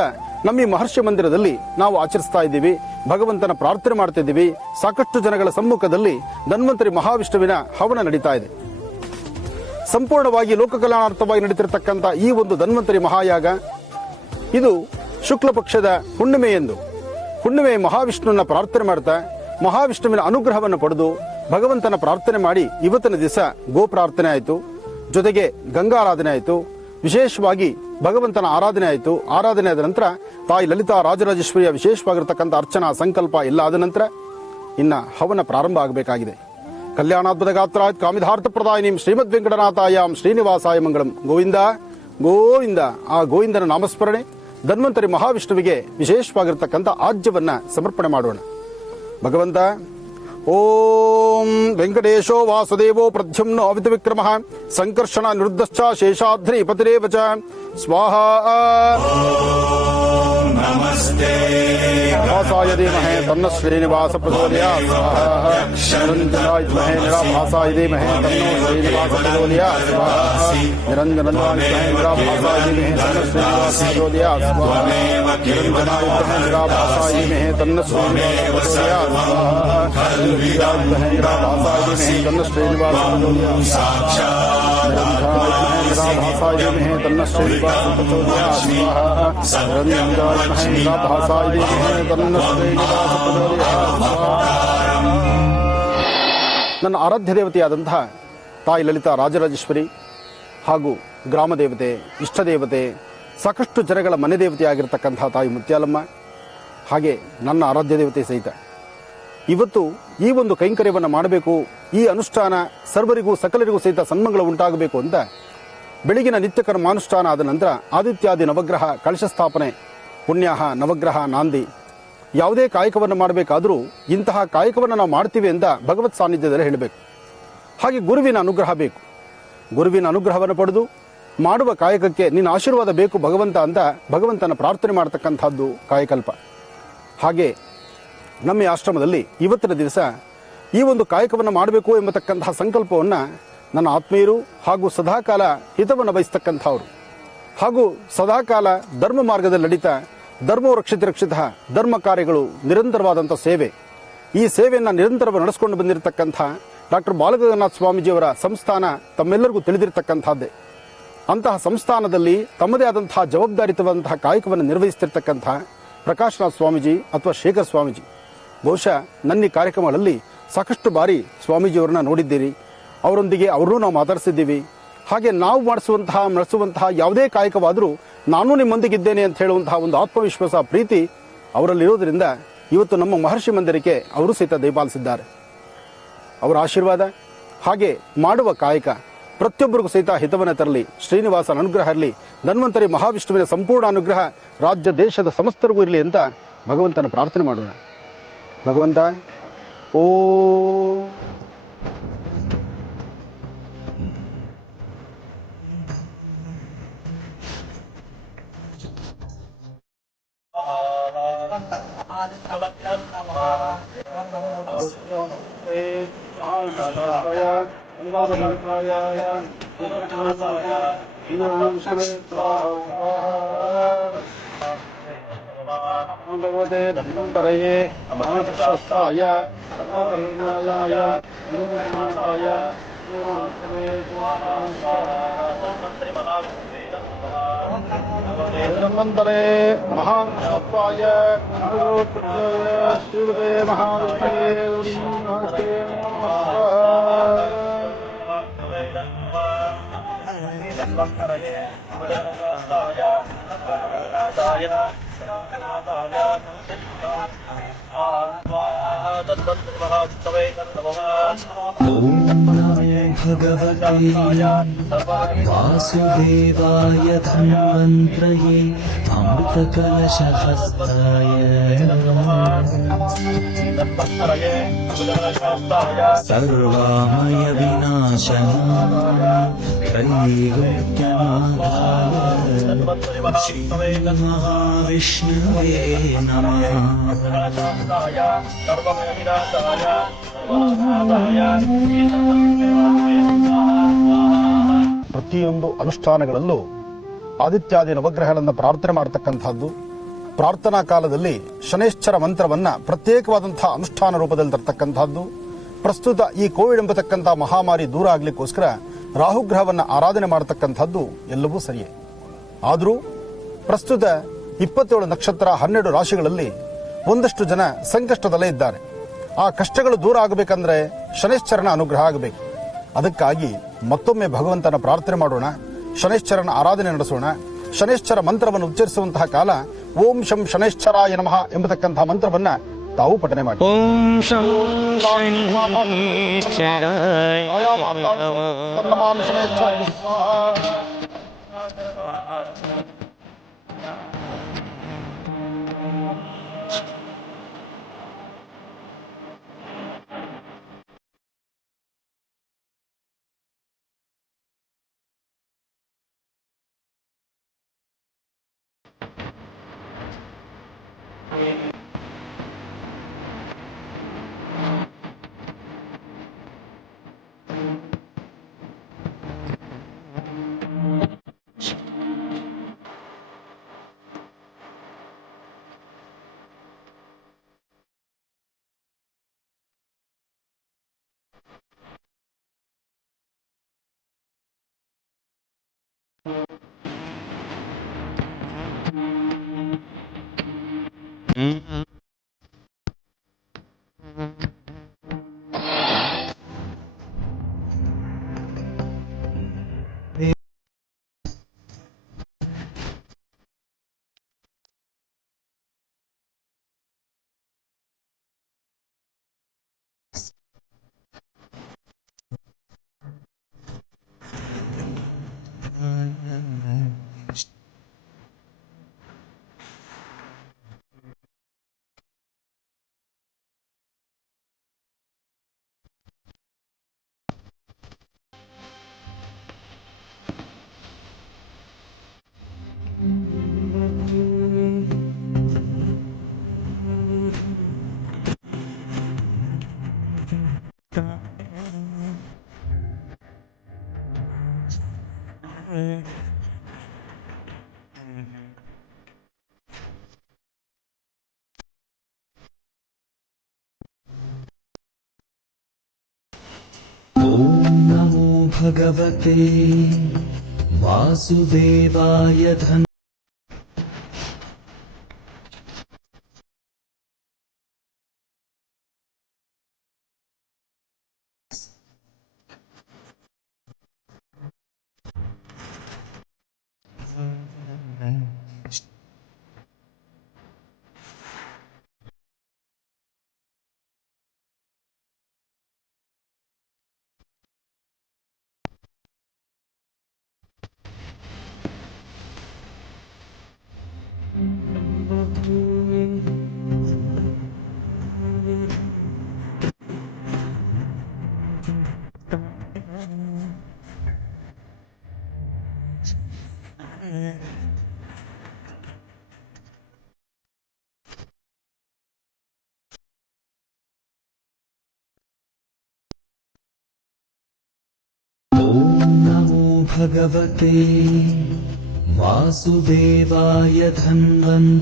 ನಮ್ಮ ಈ ಮಹರ್ಷಿ ಮಂದಿರದಲ್ಲಿ ನಾವು ಆಚರಿಸ್ತಾ ಇದ್ದೀವಿ. ಭಗವಂತನ ಪ್ರಾರ್ಥನೆ ಮಾಡ್ತಾ ಇದ್ದೀವಿ. ಸಾಕಷ್ಟು ಜನಗಳ ಸಮ್ಮುಖದಲ್ಲಿ ಧನ್ವಂತರಿ ಮಹಾವಿಷ್ಣುವಿನ ಹವನ ನಡೀತಾ ಇದೆ. ಸಂಪೂರ್ಣವಾಗಿ ಲೋಕ ಕಲ್ಯಾಣಾರ್ಥವಾಗಿ ನಡೀತಿರತಕ್ಕಂಥ ಈ ಒಂದು ಧನ್ವಂತರಿ ಮಹಾಯಾಗ ಇದು ಶುಕ್ಲ ಪಕ್ಷದ ಹುಣ್ಣಿಮೆ ಎಂದು ಹುಣ್ಣಿಮೆ ಮಹಾವಿಷ್ಣುವನ್ನ ಪ್ರಾರ್ಥನೆ ಮಾಡ್ತಾ ಮಹಾವಿಷ್ಣುವಿನ ಅನುಗ್ರಹವನ್ನು ಪಡೆದು ಭಗವಂತನ ಪ್ರಾರ್ಥನೆ ಮಾಡಿ ಇವತ್ತಿನ ದಿವಸ ಗೋ ಪ್ರಾರ್ಥನೆ ಆಯಿತು. ಜೊತೆಗೆ ಗಂಗಾರಾಧನೆ ಆಯಿತು. ವಿಶೇಷವಾಗಿ ಭಗವಂತನ ಆರಾಧನೆ ಆಯಿತು. ಆರಾಧನೆ ಆದ ನಂತರ ತಾಯಿ ಲಲಿತಾ ರಾಜರಾಜೇಶ್ವರಿಯ ವಿಶೇಷವಾಗಿರತಕ್ಕಂಥ ಅರ್ಚನಾ ಸಂಕಲ್ಪ ಎಲ್ಲ ಆದ ನಂತರ ಇನ್ನ ಹವನ ಪ್ರಾರಂಭ ಆಗಬೇಕಾಗಿದೆ. ಕಲ್ಯಾಣಾದ್ಭುತ ಗಾತ್ರಾತ್ ಕಾಮಿಧಾರ್ಥ ಪ್ರದಾಯಿನಿಂ ಶ್ರೀಮದ್ ವೆಂಕಟನಾಥಾಯಾಂ ಶ್ರೀನಿವಾಸಾಯ ಮಂಗಳಂ. ಗೋವಿಂದ ಗೋವಿಂದ. ಆ ಗೋವಿಂದನ ನಾಮಸ್ಮರಣೆ ಧನ್ವಂತರಿ ಮಹಾವಿಷ್ಣುವಿಗೆ ವಿಶೇಷವಾಗಿರತಕ್ಕಂಥ ಆಜ್ಯವನ್ನ ಸಮರ್ಪಣೆ ಮಾಡೋಣ. ಭಗವಂತ ಓಂ ವೆಂಕಟೇಶೋ ವಾಸುದೇವೋ ಪ್ರದ್ಯುಮ್ನೋ ವಿಕ್ರಮಃ ಸಂಕರ್ಷಣ ನಿರುದ್ಧಶ್ಚ ಶೇಷಾದ್ರಿ ಪತಿರೇವ ಚ ಸ್ವಾಹಾ. ನಮಸ್ತೆ ಭಾಸಾಯ ಧೀಮಹಿ ತನ್ನೋ ಶ್ರೀನಿವಾಸ ಪ್ರಚೋದಯಾತ್. ಸ್ವಾಹಾ. ನಿರಂಜನಾಯ ವಿದ್ಮಹೇ ನಿರಾಭಾಸಾಯ ಧೀಮಹಿ ತನ್ನೋ ಶ್ರೀನಿವಾಸ ಪ್ರಚೋದಯಾತ್. ಸ್ವಾಹಾ. ನಿರಂಜನಾಯ ವಿದ್ಮಹೇ ನಿರಾಭಾಸಾಯ ಧೀಮಹಿ ತನ್ನೋ ಶ್ರೀನಿವಾಸ ಪ್ರಚೋದಯಾತ್. ಸ್ವಾಹಾ. ನಿರಂಜನಾಯ ವಿದ್ಮಹೇ ನಿರಾಭಾಸಾಯ ಧೀಮಹಿ ತನ್ನೋ ಶ್ರೀನಿವಾಸ ಪ್ರಚೋದಯಾತ್. ಸ್ವಾಹಾ. ನಿರಂಜನಾಯ ನಿರಾಭಾಸಾಯ ಧೀಮಹಿ ತನ್ನೋ ಶ್ರೀನಿವಾಸ ಪ್ರಚೋದಯಾತ್. ಸಾಕ್ಷಾತ್ ನಿರಾಭಾಸಾಯ ಧೀಮಹಿ ತನ್ನೋ ಶ್ರೀನಿವಾಸ ಪ್ರಚೋದಯಾತ್. ಸ್ವಾಹಾ. ನಿರಂಜನಾಯ ಭಾಷಾಯ ಧೀಮಹಿ ತನ್ನೋ ಶ್ರೀನಿವಾಸ ಪ್ರಚೋದಯಾತ್. ನನ್ನ ಆರಾಧ್ಯ ದೇವತೆಯಾದಂತಹ ತಾಯಿ ಲಲಿತಾ ರಾಜರಾಜೇಶ್ವರಿ ಹಾಗೂ ಗ್ರಾಮ ದೇವತೆ, ಇಷ್ಟ ದೇವತೆ, ಸಾಕಷ್ಟು ಜನಗಳ ಮನೆ ದೇವತೆಯಾಗಿರ್ತಕ್ಕಂತಹ ತಾಯಿ ಮುತ್ಯಾಲಮ್ಮ, ಹಾಗೆ ನನ್ನ ಆರಾಧ್ಯ ದೇವತೆ ಸಹಿತ ಇವತ್ತು ಈ ಒಂದು ಕೈಂಕರ್ಯವನ್ನು ಮಾಡಬೇಕು. ಈ ಅನುಷ್ಠಾನ ಸರ್ವರಿಗೂ ಸಕಲರಿಗೂ ಸಹಿತ ಸನ್ಮಂಗಳ ಉಂಟಾಗಬೇಕು ಅಂತ ಬೆಳಗಿನ ನಿತ್ಯ ಕರ್ಮಾನುಷ್ಠಾನ ಆದ ನಂತರ ಆದಿತ್ಯಾದಿ ನವಗ್ರಹ ಕಳಶ ಸ್ಥಾಪನೆ, ಪುಣ್ಯಾಹ ನವಗ್ರಹ ನಾಂದಿ, ಯಾವುದೇ ಕಾಯಕವನ್ನು ಮಾಡಬೇಕಾದರೂ ಇಂತಹ ಕಾಯಕವನ್ನು ನಾವು ಮಾಡ್ತೀವಿ ಅಂತ ಭಗವತ್ ಸಾನ್ನಿಧ್ಯದಲ್ಲಿ ಹೇಳಬೇಕು. ಹಾಗೆ ಗುರುವಿನ ಅನುಗ್ರಹ ಬೇಕು. ಗುರುವಿನ ಅನುಗ್ರಹವನ್ನು ಪಡೆದು ಮಾಡುವ ಕಾಯಕಕ್ಕೆ ನಿನ್ನ ಆಶೀರ್ವಾದ ಬೇಕು ಭಗವಂತ ಅಂತ ಭಗವಂತನ ಪ್ರಾರ್ಥನೆ ಮಾಡತಕ್ಕಂಥದ್ದು ಕಾಯಕಲ್ಪ. ಹಾಗೆ ನಮ್ಮ ಈ ಆಶ್ರಮದಲ್ಲಿ ಇವತ್ತಿನ ದಿವಸ ಈ ಒಂದು ಕಾಯಕವನ್ನು ಮಾಡಬೇಕು ಎಂಬತಕ್ಕಂತಹ ಸಂಕಲ್ಪವನ್ನು ನನ್ನ ಆತ್ಮೀಯರು ಹಾಗೂ ಸದಾಕಾಲ ಹಿತವನ್ನು ಬಯಸ್ತಕ್ಕಂಥವ್ರು ಹಾಗೂ ಸದಾಕಾಲ ಧರ್ಮ ಮಾರ್ಗದಲ್ಲಿ ನಡೀತಾ ಧರ್ಮೋ ರಕ್ಷಿತ ಧರ್ಮ ಕಾರ್ಯಗಳು ನಿರಂತರವಾದಂಥ ಸೇವೆ, ಈ ಸೇವೆಯನ್ನು ನಿರಂತರವಾಗಿ ನಡೆಸಿಕೊಂಡು ಬಂದಿರತಕ್ಕಂಥ ಡಾಕ್ಟರ್ ಬಾಲಗಂಗಾಧರನಾಥ ಸ್ವಾಮೀಜಿಯವರ ಸಂಸ್ಥಾನ ತಮ್ಮೆಲ್ಲರಿಗೂ ತಿಳಿದಿರತಕ್ಕಂಥದ್ದೇ. ಅಂತಹ ಸಂಸ್ಥಾನದಲ್ಲಿ ತಮ್ಮದೇ ಆದಂತಹ ಜವಾಬ್ದಾರಿತವಾದಂತಹ ಕಾಯಕವನ್ನು ನಿರ್ವಹಿಸ್ತಿರ್ತಕ್ಕಂಥ ಪ್ರಕಾಶನಾಥ ಸ್ವಾಮೀಜಿ ಅಥವಾ ಶೇಖರ್ ಸ್ವಾಮೀಜಿ, ಬಹುಶಃ ನನ್ನ ಈ ಕಾರ್ಯಕ್ರಮಗಳಲ್ಲಿ ಸಾಕಷ್ಟು ಬಾರಿ ಸ್ವಾಮೀಜಿಯವರನ್ನ ನೋಡಿದ್ದೀರಿ. ಅವರೊಂದಿಗೆ ಅವರನ್ನೂ ನಾವು ಮಾತಾಡಿಸಿದ್ದೀವಿ. ಹಾಗೆ ನಾವು ನಡೆಸುವಂತಹ ಯಾವುದೇ ಕಾಯಕವಾದರೂ ನಾನು ನಿಮ್ಮೊಂದಿಗಿದ್ದೇನೆ ಅಂತ ಹೇಳುವಂತಹ ಒಂದು ಆತ್ಮವಿಶ್ವಾಸ, ಪ್ರೀತಿ ಅವರಲ್ಲಿರೋದ್ರಿಂದ ಇವತ್ತು ನಮ್ಮ ಮಹರ್ಷಿ ಮಂದಿರಕ್ಕೆ ಅವರು ಸಹಿತ ದಯಪಾಲಿಸಿದ್ದಾರೆ. ಅವರ ಆಶೀರ್ವಾದ ಹಾಗೆ ಮಾಡುವ ಕಾಯಕ ಪ್ರತಿಯೊಬ್ಬರಿಗೂ ಸಹಿತ ಹಿತವನ್ನು ತರಲಿ. ಶ್ರೀನಿವಾಸನ ಅನುಗ್ರಹ ಇರಲಿ. ಧನ್ವಂತರಿ ಮಹಾವಿಷ್ಣುವಿನ ಸಂಪೂರ್ಣ ಅನುಗ್ರಹ ರಾಜ್ಯ ದೇಶದ ಸಮಸ್ತರಿಗೂ ಇರಲಿ ಅಂತ ಭಗವಂತನ ಪ್ರಾರ್ಥನೆ ಮಾಡೋಣ. ಭಗವಂತ ಓ ಭಗವತೆ ಧನ್ವಂತರಯೇ ಮಹಾಶಾಸ್ತ್ರಾಯ ಧನ್ವಂತರೇ ಮಹಾಶಾಸ್ತ್ರಾಯ ಶಿವೇ ಮಹಾವಿಷ್ಣುವೇ ॐ नमो भगवते वासुदेवाय धन्वन्त्रये अमृतकलशहस्ताय सर्वामय विनाशनाय त्रैलोक्यनाथाय श्रीमहाविष्णुवे नमः ಪ್ರತಿಯೊಂದು ಅನುಷ್ಠಾನಗಳಲ್ಲೂ ಆದಿತ್ಯಾದಿ ನವಗ್ರಹಗಳನ್ನು ಪ್ರಾರ್ಥನೆ ಮಾಡತಕ್ಕಂಥದ್ದು, ಪ್ರಾರ್ಥನಾ ಕಾಲದಲ್ಲಿ ಶನೈಶ್ಚರ ಮಂತ್ರವನ್ನ ಪ್ರತ್ಯೇಕವಾದಂತಹ ಅನುಷ್ಠಾನ ರೂಪದಲ್ಲಿ ತರ್ತಕ್ಕಂಥದ್ದು, ಪ್ರಸ್ತುತ ಈ ಕೋವಿಡ್ ಎಂಬತಕ್ಕಂಥ ಮಹಾಮಾರಿ ದೂರ ಆಗ್ಲಿಕ್ಕೋಸ್ಕರ ರಾಹುಗ್ರಹವನ್ನ ಆರಾಧನೆ ಮಾಡತಕ್ಕಂಥದ್ದು ಎಲ್ಲವೂ ಸರಿಯೇ. ಆದರೂ ಪ್ರಸ್ತುತ 27 ನಕ್ಷತ್ರ 12 ರಾಶಿಗಳಲ್ಲಿ ಒಂದಷ್ಟು ಜನ ಸಂಕಷ್ಟದಲ್ಲೇ ಇದ್ದಾರೆ. ಆ ಕಷ್ಟಗಳು ದೂರ ಆಗಬೇಕಂದ್ರೆ ಶನೈಶ್ಚರನ ಅನುಗ್ರಹ ಆಗಬೇಕು. ಅದಕ್ಕಾಗಿ ಮತ್ತೊಮ್ಮೆ ಭಗವಂತನ ಪ್ರಾರ್ಥನೆ ಮಾಡೋಣ, ಶನೈಶ್ಚರನ ಆರಾಧನೆ ನಡೆಸೋಣ. ಶನೈಶ್ಚರ ಮಂತ್ರವನ್ನು ಉಚ್ಚರಿಸುವಂತಹ ಕಾಲ ಓಂ ಶಂ ಶನೈಶ್ಚರಾಯ ನಮಃ ಎಂಬತಕ್ಕಂತಹ ಮಂತ್ರವನ್ನ ತಾವು ಪಠನೆ ಮಾಡಿ. ಓಂ ಶಂ ಶನೈಶ್ಚರಾಯ ॐ नमो भगवते वासुदेवाय धन् भगवते वासुदेवाय धन्वन्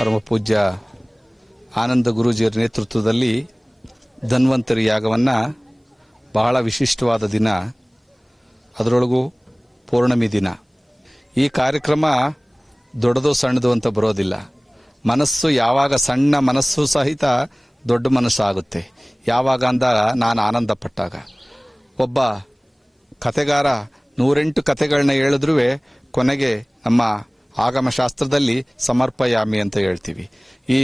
ಪರಮ ಪೂಜ್ಯ ಆನಂದ ಗುರೂಜಿಯವರ ನೇತೃತ್ವದಲ್ಲಿ ಧನ್ವಂತರಿ ಯಾಗವನ್ನು ಬಹಳ ವಿಶಿಷ್ಟವಾದ ದಿನ, ಅದರೊಳಗೂ ಪೌರ್ಣಮಿ ದಿನ. ಈ ಕಾರ್ಯಕ್ರಮ ದೊಡ್ಡದು ಸಣ್ಣದು ಅಂತ ಬರೋದಿಲ್ಲ. ಮನಸ್ಸು ಯಾವಾಗ ಸಣ್ಣ ಮನಸ್ಸು ಸಹಿತ ದೊಡ್ಡ ಮನಸ್ಸು ಆಗುತ್ತೆ. ಯಾವಾಗ ಅಂದಾಗ ನಾನು ಆನಂದ ಪಟ್ಟಾಗ. ಒಬ್ಬ ಕತೆಗಾರ 108 ಕತೆಗಳನ್ನ ಹೇಳಿದ್ರೂ ಕೊನೆಗೆ ನಮ್ಮ ಆಗಮಶಾಸ್ತ್ರದಲ್ಲಿ ಸಮರ್ಪಯಾಮಿ ಅಂತ ಹೇಳ್ತೀವಿ. ಈ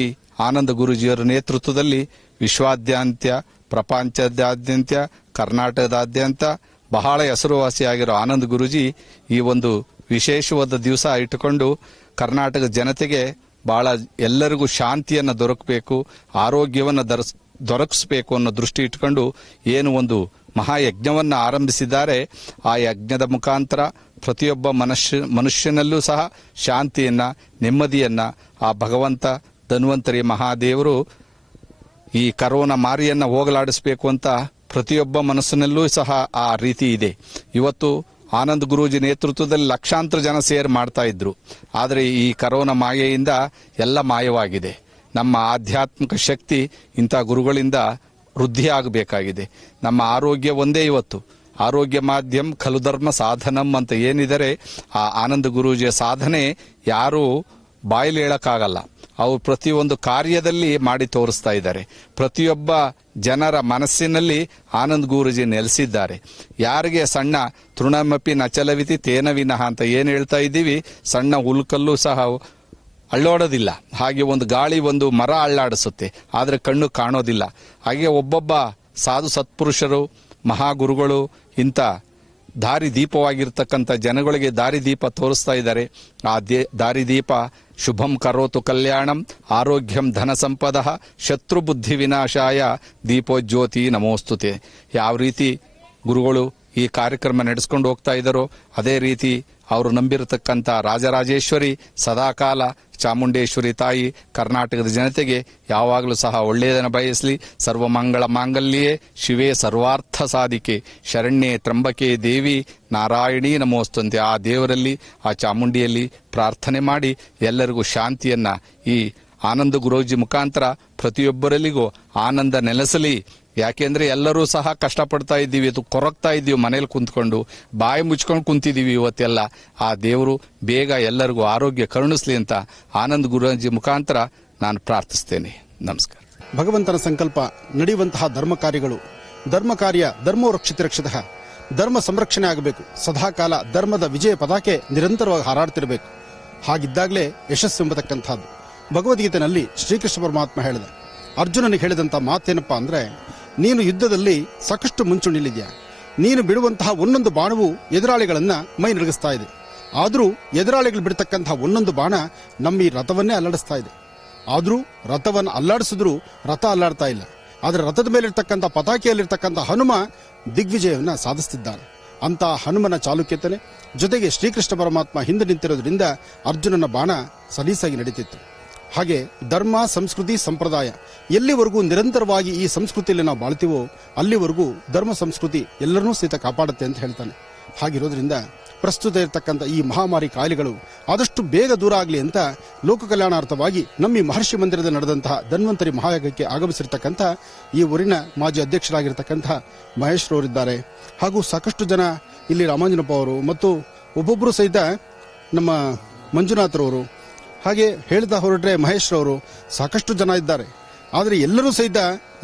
ಆನಂದ ಗುರೂಜಿಯವರ ನೇತೃತ್ವದಲ್ಲಿ ವಿಶ್ವಾದ್ಯಂತ, ಪ್ರಪಂಚದಾದ್ಯಂತ, ಕರ್ನಾಟಕದಾದ್ಯಂತ ಬಹಳ ಹೆಸರುವಾಸಿಯಾಗಿರೋ ಆನಂದ ಗುರೂಜಿ ಈ ಒಂದು ವಿಶೇಷವಾದ ದಿವಸ ಇಟ್ಟುಕೊಂಡು ಕರ್ನಾಟಕ ಜನತೆಗೆ ಬಹಳ ಎಲ್ಲರಿಗೂ ಶಾಂತಿಯನ್ನು ದೊರಕಬೇಕು, ಆರೋಗ್ಯವನ್ನು ದೊರಕಿಸಬೇಕು ಅನ್ನೋ ದೃಷ್ಟಿ ಇಟ್ಕೊಂಡು ಏನು ಒಂದು ಮಹಾಯಜ್ಞವನ್ನು ಆರಂಭಿಸಿದ್ದಾರೆ. ಆ ಯಜ್ಞದ ಮುಖಾಂತರ ಪ್ರತಿಯೊಬ್ಬ ಮನುಷ್ಯನಲ್ಲೂ ಸಹ ಶಾಂತಿಯನ್ನ, ನೆಮ್ಮದಿಯನ್ನ ಆ ಭಗವಂತ ಧನ್ವಂತರಿ ಮಹಾದೇವರು ಈ ಕರೋನಾ ಮಾರಿಯನ್ನ ಹೋಗಲಾಡಿಸಬೇಕು ಅಂತ ಪ್ರತಿಯೊಬ್ಬ ಮನಸ್ಸಿನಲ್ಲೂ ಸಹ ಆ ರೀತಿ ಇದೆ. ಇವತ್ತು ಆನಂದ್ ಗುರೂಜಿ ನೇತೃತ್ವದಲ್ಲಿ ಲಕ್ಷಾಂತರ ಜನ ಸೇರ್ ಮಾಡ್ತಾ ಇದ್ರು. ಆದರೆ ಈ ಕರೋನಾ ಮಾಯೆಯಿಂದ ಎಲ್ಲ ಮಾಯವಾಗಿದೆ. ನಮ್ಮ ಆಧ್ಯಾತ್ಮಿಕ ಶಕ್ತಿ ಇಂಥ ಗುರುಗಳಿಂದ ವೃದ್ಧಿ ಆಗಬೇಕಾಗಿದೆ. ನಮ್ಮ ಆರೋಗ್ಯ ಒಂದೇ ಇವತ್ತು. ಆರೋಗ್ಯ ಮಾಧ್ಯಮ ಖಲು ಧರ್ಮ ಸಾಧನಂ ಅಂತ ಏನಿದರೆ ಆ ಆನಂದ ಗುರೂಜಿಯ ಸಾಧನೆ ಯಾರೂ ಬಾಯಲ್ಲಿ ಹೇಳಕ್ಕಾಗಲ್ಲ. ಅವರು ಪ್ರತಿಯೊಂದು ಕಾರ್ಯದಲ್ಲಿ ಮಾಡಿ ತೋರಿಸ್ತಾ ಇದ್ದಾರೆ. ಪ್ರತಿಯೊಬ್ಬ ಜನರ ಮನಸ್ಸಿನಲ್ಲಿ ಆನಂದ್ ಗುರೂಜಿ ನೆಲೆಸಿದ್ದಾರೆ. ಯಾರಿಗೆ ಸಣ್ಣ ತೃಣಮಪಿ ನಚಲವಿತಿ ತೇನ ವಿನಃ ಅಂತ ಏನು ಹೇಳ್ತಾ ಇದ್ದೀವಿ, ಸಣ್ಣ ಹುಲ್ಕಲ್ಲೂ ಸಹ ಅಳ್ಳೋಡೋದಿಲ್ಲ. ಹಾಗೆ ಒಂದು ಗಾಳಿ ಒಂದು ಮರ ಅಳ್ಳಾಡಿಸುತ್ತೆ, ಆದರೆ ಕಣ್ಣು ಕಾಣೋದಿಲ್ಲ. ಹಾಗೆ ಒಬ್ಬೊಬ್ಬ ಸಾಧು ಸತ್ಪುರುಷರು, ಮಹಾಗುರುಗಳು ಇಂಥ ದಾರಿದೀಪವಾಗಿರ್ತಕ್ಕಂಥ ಜನಗಳಿಗೆ ದಾರಿದೀಪ ತೋರಿಸ್ತಾ ಇದ್ದಾರೆ. ಆ ದಾರಿದೀಪ ಶುಭಂ ಕರೋತು ಕಲ್ಯಾಣಂ ಆರೋಗ್ಯಂ ಧನ ಸಂಪದ ಶತ್ರು ಬುದ್ಧಿ ವಿನಾಶಾಯ ದೀಪೋಜ್ಯೋತಿ ನಮೋಸ್ತುತೆ. ಯಾವ ರೀತಿ ಗುರುಗಳು ಈ ಕಾರ್ಯಕ್ರಮ ನಡೆಸ್ಕೊಂಡು ಹೋಗ್ತಾ ಇದ್ದಾರೋ ಅದೇ ರೀತಿ ಅವರು ನಂಬಿರತಕ್ಕಂಥ ರಾಜರಾಜೇಶ್ವರಿ ಸದಾಕಾಲ ಚಾಮುಂಡೇಶ್ವರಿ ತಾಯಿ ಕರ್ನಾಟಕದ ಜನತೆಗೆ ಯಾವಾಗಲೂ ಸಹ ಒಳ್ಳೆಯದನ್ನು ಬಯಸಲಿ. ಸರ್ವಮಂಗಳ ಮಾಂಗಲ್ಯೇ ಶಿವೇ ಸರ್ವಾರ್ಥ ಸಾಧಿಕೆ ಶರಣ್ಯೇ ತ್ರಂಬಕೆ ದೇವಿ ನಾರಾಯಣಿ ನಮೋಸ್ತುಂತೆ. ಆ ದೇವರಲ್ಲಿ ಆ ಚಾಮುಂಡಿಯಲ್ಲಿ ಪ್ರಾರ್ಥನೆ ಮಾಡಿ ಎಲ್ಲರಿಗೂ ಶಾಂತಿಯನ್ನ ಈ ಆನಂದ ಗುರೂಜಿ ಮುಖಾಂತರ ಪ್ರತಿಯೊಬ್ಬರಲ್ಲಿಗೂ ಆನಂದ ನೆಲೆಸಲಿ. ಯಾಕೆಂದ್ರೆ ಎಲ್ಲರೂ ಸಹ ಕಷ್ಟಪಡ್ತಾ ಇದ್ದೀವಿ, ಅದು ಕೊರಗ್ತಾ ಇದ್ದೀವಿ, ಮನೇಲಿ ಕುಂತ್ಕೊಂಡು ಬಾಯಿ ಮುಚ್ಕೊಂಡು ಕುಂತಿದ್ದೀವಿ ಇವತ್ತೆಲ್ಲ. ಆ ದೇವರು ಬೇಗ ಎಲ್ಲರಿಗೂ ಆರೋಗ್ಯ ಕರುಣಿಸ್ಲಿ ಅಂತ ಆನಂದ ಗುರೂಜಿ ಮುಖಾಂತರ ನಾನು ಪ್ರಾರ್ಥಿಸ್ತೇನೆ. ನಮಸ್ಕಾರ. ಭಗವಂತನ ಸಂಕಲ್ಪ ನಡೆಯುವಂತಹ ಧರ್ಮ ಕಾರ್ಯಗಳು, ಧರ್ಮ ಕಾರ್ಯ ಧರ್ಮೋ ರಕ್ಷಿತ ರಕ್ಷಿತಃ, ಧರ್ಮ ಸಂರಕ್ಷಣೆ ಆಗಬೇಕು. ಸದಾಕಾಲ ಧರ್ಮದ ವಿಜಯ ಪತಾಕೆ ನಿರಂತರವಾಗಿ ಹಾರಾಡ್ತಿರಬೇಕು. ಹಾಗಿದ್ದಾಗಲೇ ಯಶಸ್ಸು ಎಂಬತಕ್ಕಂಥದ್ದು ಭಗವದ್ಗೀತೆಯಲ್ಲಿ ಶ್ರೀಕೃಷ್ಣ ಪರಮಾತ್ಮ ಹೇಳಿದ. ಅರ್ಜುನನಿಗೆ ಹೇಳಿದಂಥ ಮಾತೇನಪ್ಪ ಅಂದ್ರೆ, ನೀನು ಯುದ್ಧದಲ್ಲಿ ಸಾಕಷ್ಟು ಮುಂಚೂಣಿಯಲ್ಲಿದ್ಯಾ, ನೀನು ಬಿಡುವಂತಹ ಒಂದೊಂದು ಬಾಣವು ಎದುರಾಳಿಗಳನ್ನ ಮೈ ನಡಗಿಸ್ತಾ ಇದೆ. ಆದರೂ ಎದುರಾಳಿಗಳು ಬಿಡ್ತಕ್ಕಂತಹ ಒಂದೊಂದು ಬಾಣ ನಮ್ಮ ಈ ರಥವನ್ನೇ ಅಲ್ಲಾಡಿಸ್ತಾ ಇದೆ. ಆದರೂ ರಥವನ್ನು ಅಲ್ಲಾಡಿಸಿದ್ರು ರಥ ಅಲ್ಲಾಡ್ತಾ ಇಲ್ಲ. ಆದರೆ ರಥದ ಮೇಲಿರ್ತಕ್ಕಂಥ ಪತಾಕೆಯಲ್ಲಿರ್ತಕ್ಕಂಥ ಹನುಮ ದಿಗ್ವಿಜಯವನ್ನ ಸಾಧಿಸುತ್ತಿದ್ದಾನೆ. ಅಂತ ಹನುಮನ ಚಾಲುಕ್ಯತನೆ ಜೊತೆಗೆ ಶ್ರೀಕೃಷ್ಣ ಪರಮಾತ್ಮ ಹಿಂದೆ ನಿಂತಿರೋದ್ರಿಂದ ಅರ್ಜುನನ ಬಾಣ ಸಲೀಸಾಗಿ ನಡೀತಿತ್ತು. ಹಾಗೆ ಧರ್ಮ ಸಂಸ್ಕೃತಿ ಸಂಪ್ರದಾಯ ಎಲ್ಲಿವರೆಗೂ ನಿರಂತರವಾಗಿ ಈ ಸಂಸ್ಕೃತಿಯಲ್ಲಿ ನಾವು ಬಾಳ್ತೀವೋ ಅಲ್ಲಿವರೆಗೂ ಧರ್ಮ ಸಂಸ್ಕೃತಿ ಎಲ್ಲರನ್ನೂ ಸಹಿತ ಕಾಪಾಡುತ್ತೆ ಅಂತ ಹೇಳ್ತಾನೆ. ಹಾಗಿರೋದ್ರಿಂದ ಪ್ರಸ್ತುತ ಇರತಕ್ಕಂಥ ಈ ಮಹಾಮಾರಿ ಕಾಯಿಲೆಗಳು ಆದಷ್ಟು ಬೇಗ ದೂರ ಆಗಲಿ ಅಂತ ಲೋಕ ಕಲ್ಯಾಣಾರ್ಥವಾಗಿ ನಮ್ಮ ಈ ಮಹರ್ಷಿ ಮಂದಿರದಲ್ಲಿ ನಡೆದಂತಹ ಧನ್ವಂತರಿ ಮಹಾಯಾಗಕ್ಕೆ ಆಗಮಿಸಿರ್ತಕ್ಕಂಥ ಈ ಊರಿನ ಮಾಜಿ ಅಧ್ಯಕ್ಷರಾಗಿರ್ತಕ್ಕಂಥ ಮಹೇಶ್ ರವರಿದ್ದಾರೆ. ಹಾಗೂ ಸಾಕಷ್ಟು ಜನ ಇಲ್ಲಿ ರಾಮಾಂಜನಪ್ಪ ಅವರು ಮತ್ತು ಒಬ್ಬೊಬ್ಬರು ಸಹಿತ ನಮ್ಮ ಮಂಜುನಾಥ್ರವರು, ಹಾಗೆ ಹೇಳ್ತಾ ಹೊರಟ್ರೆ ಮಹೇಶ್ ರವರು, ಸಾಕಷ್ಟು ಜನ ಇದ್ದಾರೆ. ಆದರೆ ಎಲ್ಲರೂ ಸಹಿತ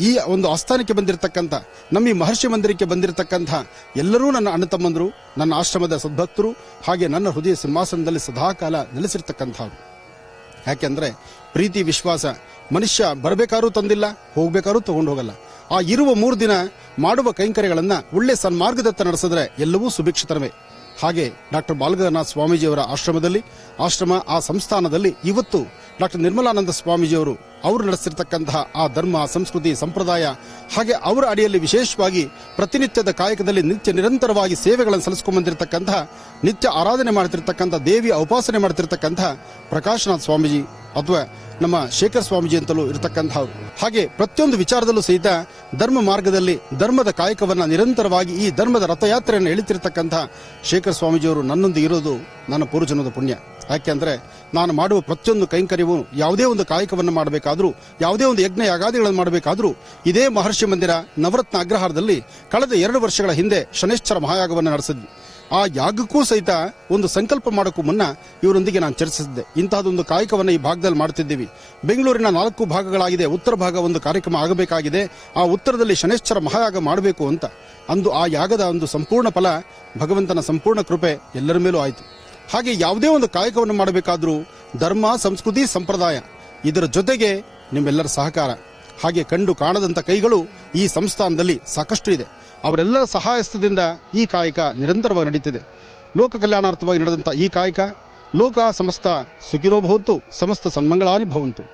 ಈ ಒಂದು ಆಸ್ಥಾನಕ್ಕೆ ಬಂದಿರತಕ್ಕಂಥ ನಮ್ಮ ಈ ಮಹರ್ಷಿ ಮಂದಿರಕ್ಕೆ ಬಂದಿರತಕ್ಕಂಥ ಎಲ್ಲರೂ ನನ್ನ ಅಣ್ಣ ತಮ್ಮಂದರು, ನನ್ನ ಆಶ್ರಮದ ಸದ್ಭಕ್ತರು, ಹಾಗೆ ನನ್ನ ಹೃದಯ ಸಿಂಹಾಸನದಲ್ಲಿ ಸದಾಕಾಲ ನೆಲೆಸಿರ್ತಕ್ಕಂಥವ್ರು. ಯಾಕೆಂದ್ರೆ ಪ್ರೀತಿ ವಿಶ್ವಾಸ ಮನುಷ್ಯ ಬರಬೇಕಾದ್ರೂ ತಂದಿಲ್ಲ, ಹೋಗ್ಬೇಕಾದ್ರೂ ತಗೊಂಡು ಹೋಗಲ್ಲ. ಆ ಇರುವ 3 ದಿನ ಮಾಡುವ ಕೈಂಕರ್ಯಗಳನ್ನ ಒಳ್ಳೆ ಸನ್ಮಾರ್ಗದತ್ತ ನಡೆಸಿದ್ರೆ ಎಲ್ಲವೂ ಸುಭಿಕ್ಷಿತರವೇ. ಹಾಗೆ ಡಾಕ್ಟರ್ ಬಾಲಗಂಗಾಧರ ಸ್ವಾಮೀಜಿಯವರ ಆಶ್ರಮ ಆ ಸಂಸ್ಥಾನದಲ್ಲಿ ಇವತ್ತು ಡಾಕ್ಟರ್ ನಿರ್ಮಲಾನಂದ ಸ್ವಾಮೀಜಿಯವರು ಅವರು ನಡೆಸಿರ್ತಕ್ಕಂತಹ ಆ ಧರ್ಮ ಸಂಸ್ಕೃತಿ ಸಂಪ್ರದಾಯ, ಹಾಗೆ ಅವರ ಅಡಿಯಲ್ಲಿ ವಿಶೇಷವಾಗಿ ಪ್ರತಿನಿತ್ಯದ ಕಾಯಕದಲ್ಲಿ ನಿತ್ಯ ನಿರಂತರವಾಗಿ ಸೇವೆಗಳನ್ನು ಸಲ್ಲಿಸಿಕೊಂಡು ಬಂದಿರತಕ್ಕಂತಹ, ನಿತ್ಯ ಆರಾಧನೆ ಮಾಡ್ತಿರ್ತಕ್ಕಂಥ, ದೇವಿಯ ಉಪಾಸನೆ ಮಾಡ್ತಿರ್ತಕ್ಕಂಥ ಪ್ರಕಾಶನಾಥ್ ಸ್ವಾಮೀಜಿ ಅಥವಾ ನಮ್ಮ ಶೇಖರ್ ಸ್ವಾಮೀಜಿ ಅಂತಲೂ ಇರತಕ್ಕಂಥವ್ರು. ಹಾಗೆ ಪ್ರತಿಯೊಂದು ವಿಚಾರದಲ್ಲೂ ಸಹಿತ ಧರ್ಮ ಮಾರ್ಗದಲ್ಲಿ ಧರ್ಮದ ಕಾಯಕವನ್ನ ನಿರಂತರವಾಗಿ ಈ ಧರ್ಮದ ರಥಯಾತ್ರೆಯನ್ನು ಎಳಿತಿರ್ತಕ್ಕಂಥ ಶೇಖರ್ ಸ್ವಾಮೀಜಿಯವರು ನನ್ನೊಂದಿಗೆ ಇರೋದು ನನ್ನ ಪೂರ್ವಜನ್ಮದ ಪುಣ್ಯ. ಯಾಕೆಂದ್ರೆ ನಾನು ಮಾಡುವ ಪ್ರತಿಯೊಂದು ಕೈಂಕರ್ಯವು, ಯಾವುದೇ ಒಂದು ಕಾಯಕವನ್ನು ಮಾಡಬೇಕಾದ್ರೂ, ಯಾವುದೇ ಒಂದು ಯಜ್ಞ ಯಾಗಾದಿಗಳನ್ನು ಮಾಡಬೇಕಾದ್ರೂ ಇದೇ ಮಹರ್ಷಿ ಮಂದಿರ ನವರತ್ನ ಅಗ್ರಹಾರದಲ್ಲಿ ಕಳೆದ 2 ವರ್ಷಗಳ ಹಿಂದೆ ಶನೈಶ್ಚರ ಮಹಾಯಾಗವನ್ನು ನಡೆಸಿದ್ವಿ. ಆ ಯಾಗಕ್ಕೂ ಸಹಿತ ಒಂದು ಸಂಕಲ್ಪ ಮಾಡೋಕ್ಕೂ ಮುನ್ನ ಇವರೊಂದಿಗೆ ನಾನು ಚರ್ಚಿಸಿದ್ದೆ. ಇಂತಹದೊಂದು ಕಾಯಕವನ್ನು ಈ ಭಾಗದಲ್ಲಿ ಮಾಡುತ್ತಿದ್ದೀವಿ. ಬೆಂಗಳೂರಿನ 4 ಭಾಗಗಳಾಗಿದೆ, ಉತ್ತರ ಭಾಗ ಒಂದು ಕಾರ್ಯಕ್ರಮ ಆಗಬೇಕಾಗಿದೆ, ಆ ಉತ್ತರದಲ್ಲಿ ಶನೈಶ್ಚರ ಮಹಾಯಾಗ ಮಾಡಬೇಕು ಅಂತ. ಅಂದು ಆ ಯಾಗದ ಒಂದು ಸಂಪೂರ್ಣ ಫಲ ಭಗವಂತನ ಸಂಪೂರ್ಣ ಕೃಪೆ ಎಲ್ಲರ ಮೇಲೂ ಆಯಿತು. ಹಾಗೆ ಯಾವುದೇ ಒಂದು ಕಾಯಕವನ್ನು ಮಾಡಬೇಕಾದ್ರೂ ಧರ್ಮ ಸಂಸ್ಕೃತಿ ಸಂಪ್ರದಾಯ ಇದರ ಜೊತೆಗೆ ನಿಮ್ಮೆಲ್ಲರ ಸಹಕಾರ, ಹಾಗೆ ಕಂಡು ಕಾಣದಂತ ಕೈಗಳು ಈ ಸಂಸ್ಥಾನದಲ್ಲಿ ಸಾಕಷ್ಟು ಇದೆ. ಅವರೆಲ್ಲರ ಸಹಾಯದಿಂದ ಈ ಕಾಯಕ ನಿರಂತರವಾಗಿ ನಡೀತಿದೆ. ಲೋಕ ಕಲ್ಯಾಣಾರ್ಥವಾಗಿ ನಡೆದಂಥ ಈ ಕಾಯಕ ಲೋಕ ಸಮಸ್ತ ಸುಖಿನೋ ಭವಂತು, ಸಮಸ್ತ ಸನ್ಮಂಗಳಾನಿ ಭವಂತು.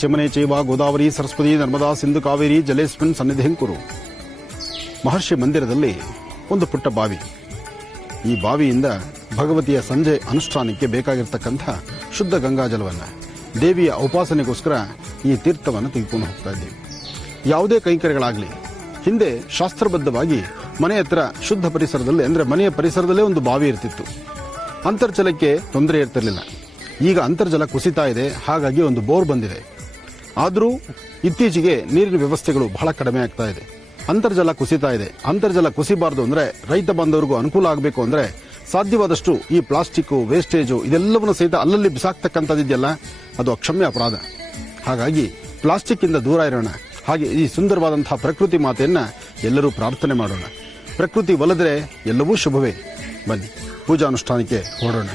ಚಮನೆ ಚೈವ ಗೋದಾವರಿ ಸರಸ್ವತಿ ನರ್ಮದಾ ಸಿಂಧು ಕಾವೇರಿ ಜಲೇಸ್ಮಿನ್ ಸನ್ನಿಧಿಂ ಕುರು. ಮಹರ್ಷಿ ಮಂದಿರದಲ್ಲಿ ಒಂದು ಪುಟ್ಟ ಬಾವಿ. ಈ ಬಾವಿಯಿಂದ ಭಗವತಿಯ ಸಂಜೆ ಅನುಷ್ಠಾನಕ್ಕೆ ಬೇಕಾಗಿರ್ತಕ್ಕಂಥ ಶುದ್ಧ ಗಂಗಾಜಲವನ್ನು ದೇವಿಯ ಉಪಾಸನೆಗೋಸ್ಕರ ಈ ತೀರ್ಥವನ್ನು ತೆಗೆದುಕೊಂಡು ಹೋಗ್ತಾ ಇದ್ದೀವಿ. ಯಾವುದೇ ಕೈಂಕರ್ಯಗಳಾಗಲಿ ಹಿಂದೆ ಶಾಸ್ತ್ರಬದ್ಧವಾಗಿ ಮನೆ ಹತ್ರ ಶುದ್ಧ ಪರಿಸರದಲ್ಲಿ ಅಂದರೆ ಮನೆಯ ಪರಿಸರದಲ್ಲೇ ಒಂದು ಬಾವಿ ಇರ್ತಿತ್ತು. ಅಂತರ್ಜಲಕ್ಕೆ ತೊಂದರೆ ಇರ್ತಿರಲಿಲ್ಲ. ಈಗ ಅಂತರ್ಜಲ ಕುಸಿತಾ ಇದೆ, ಹಾಗಾಗಿ ಒಂದು ಬೋರ್ ಬಂದಿದೆ. ಆದರೂ ಇತ್ತೀಚೆಗೆ ನೀರಿನ ವ್ಯವಸ್ಥೆಗಳು ಬಹಳ ಕಡಿಮೆ ಆಗ್ತಾ ಇದೆ. ಅಂತರ್ಜಲ ಕುಸಿತಾ ಇದೆ. ಅಂತರ್ಜಲ ಕುಸಿಬಾರದು ಅಂದರೆ ರೈತ ಬಾಂಧವರಿಗೂ ಅನುಕೂಲ ಆಗಬೇಕು ಅಂದರೆ ಸಾಧ್ಯವಾದಷ್ಟು ಈ ಪ್ಲಾಸ್ಟಿಕ್ ವೇಸ್ಟೇಜು ಇದೆಲ್ಲವನ್ನು ಸಹಿತ ಅಲ್ಲಲ್ಲಿ ಬಿಸಾಕ್ತಕ್ಕಂಥದ್ದಿದೆಯಲ್ಲ, ಅದು ಅಕ್ಷಮ್ಯ ಅಪರಾಧ. ಹಾಗಾಗಿ ಪ್ಲಾಸ್ಟಿಕ್ ಇಂದ ದೂರ ಇರೋಣ. ಹಾಗೆ ಈ ಸುಂದರವಾದಂತಹ ಪ್ರಕೃತಿ ಮಾತೆಯನ್ನ ಎಲ್ಲರೂ ಪ್ರಾರ್ಥನೆ ಮಾಡೋಣ. ಪ್ರಕೃತಿ ಒಲಿದ್ರೆ ಎಲ್ಲವೂ ಶುಭವೇ. ಬನ್ನಿ ಪೂಜಾನುಷ್ಠಾನಕ್ಕೆ ಹೊರಡೋಣ.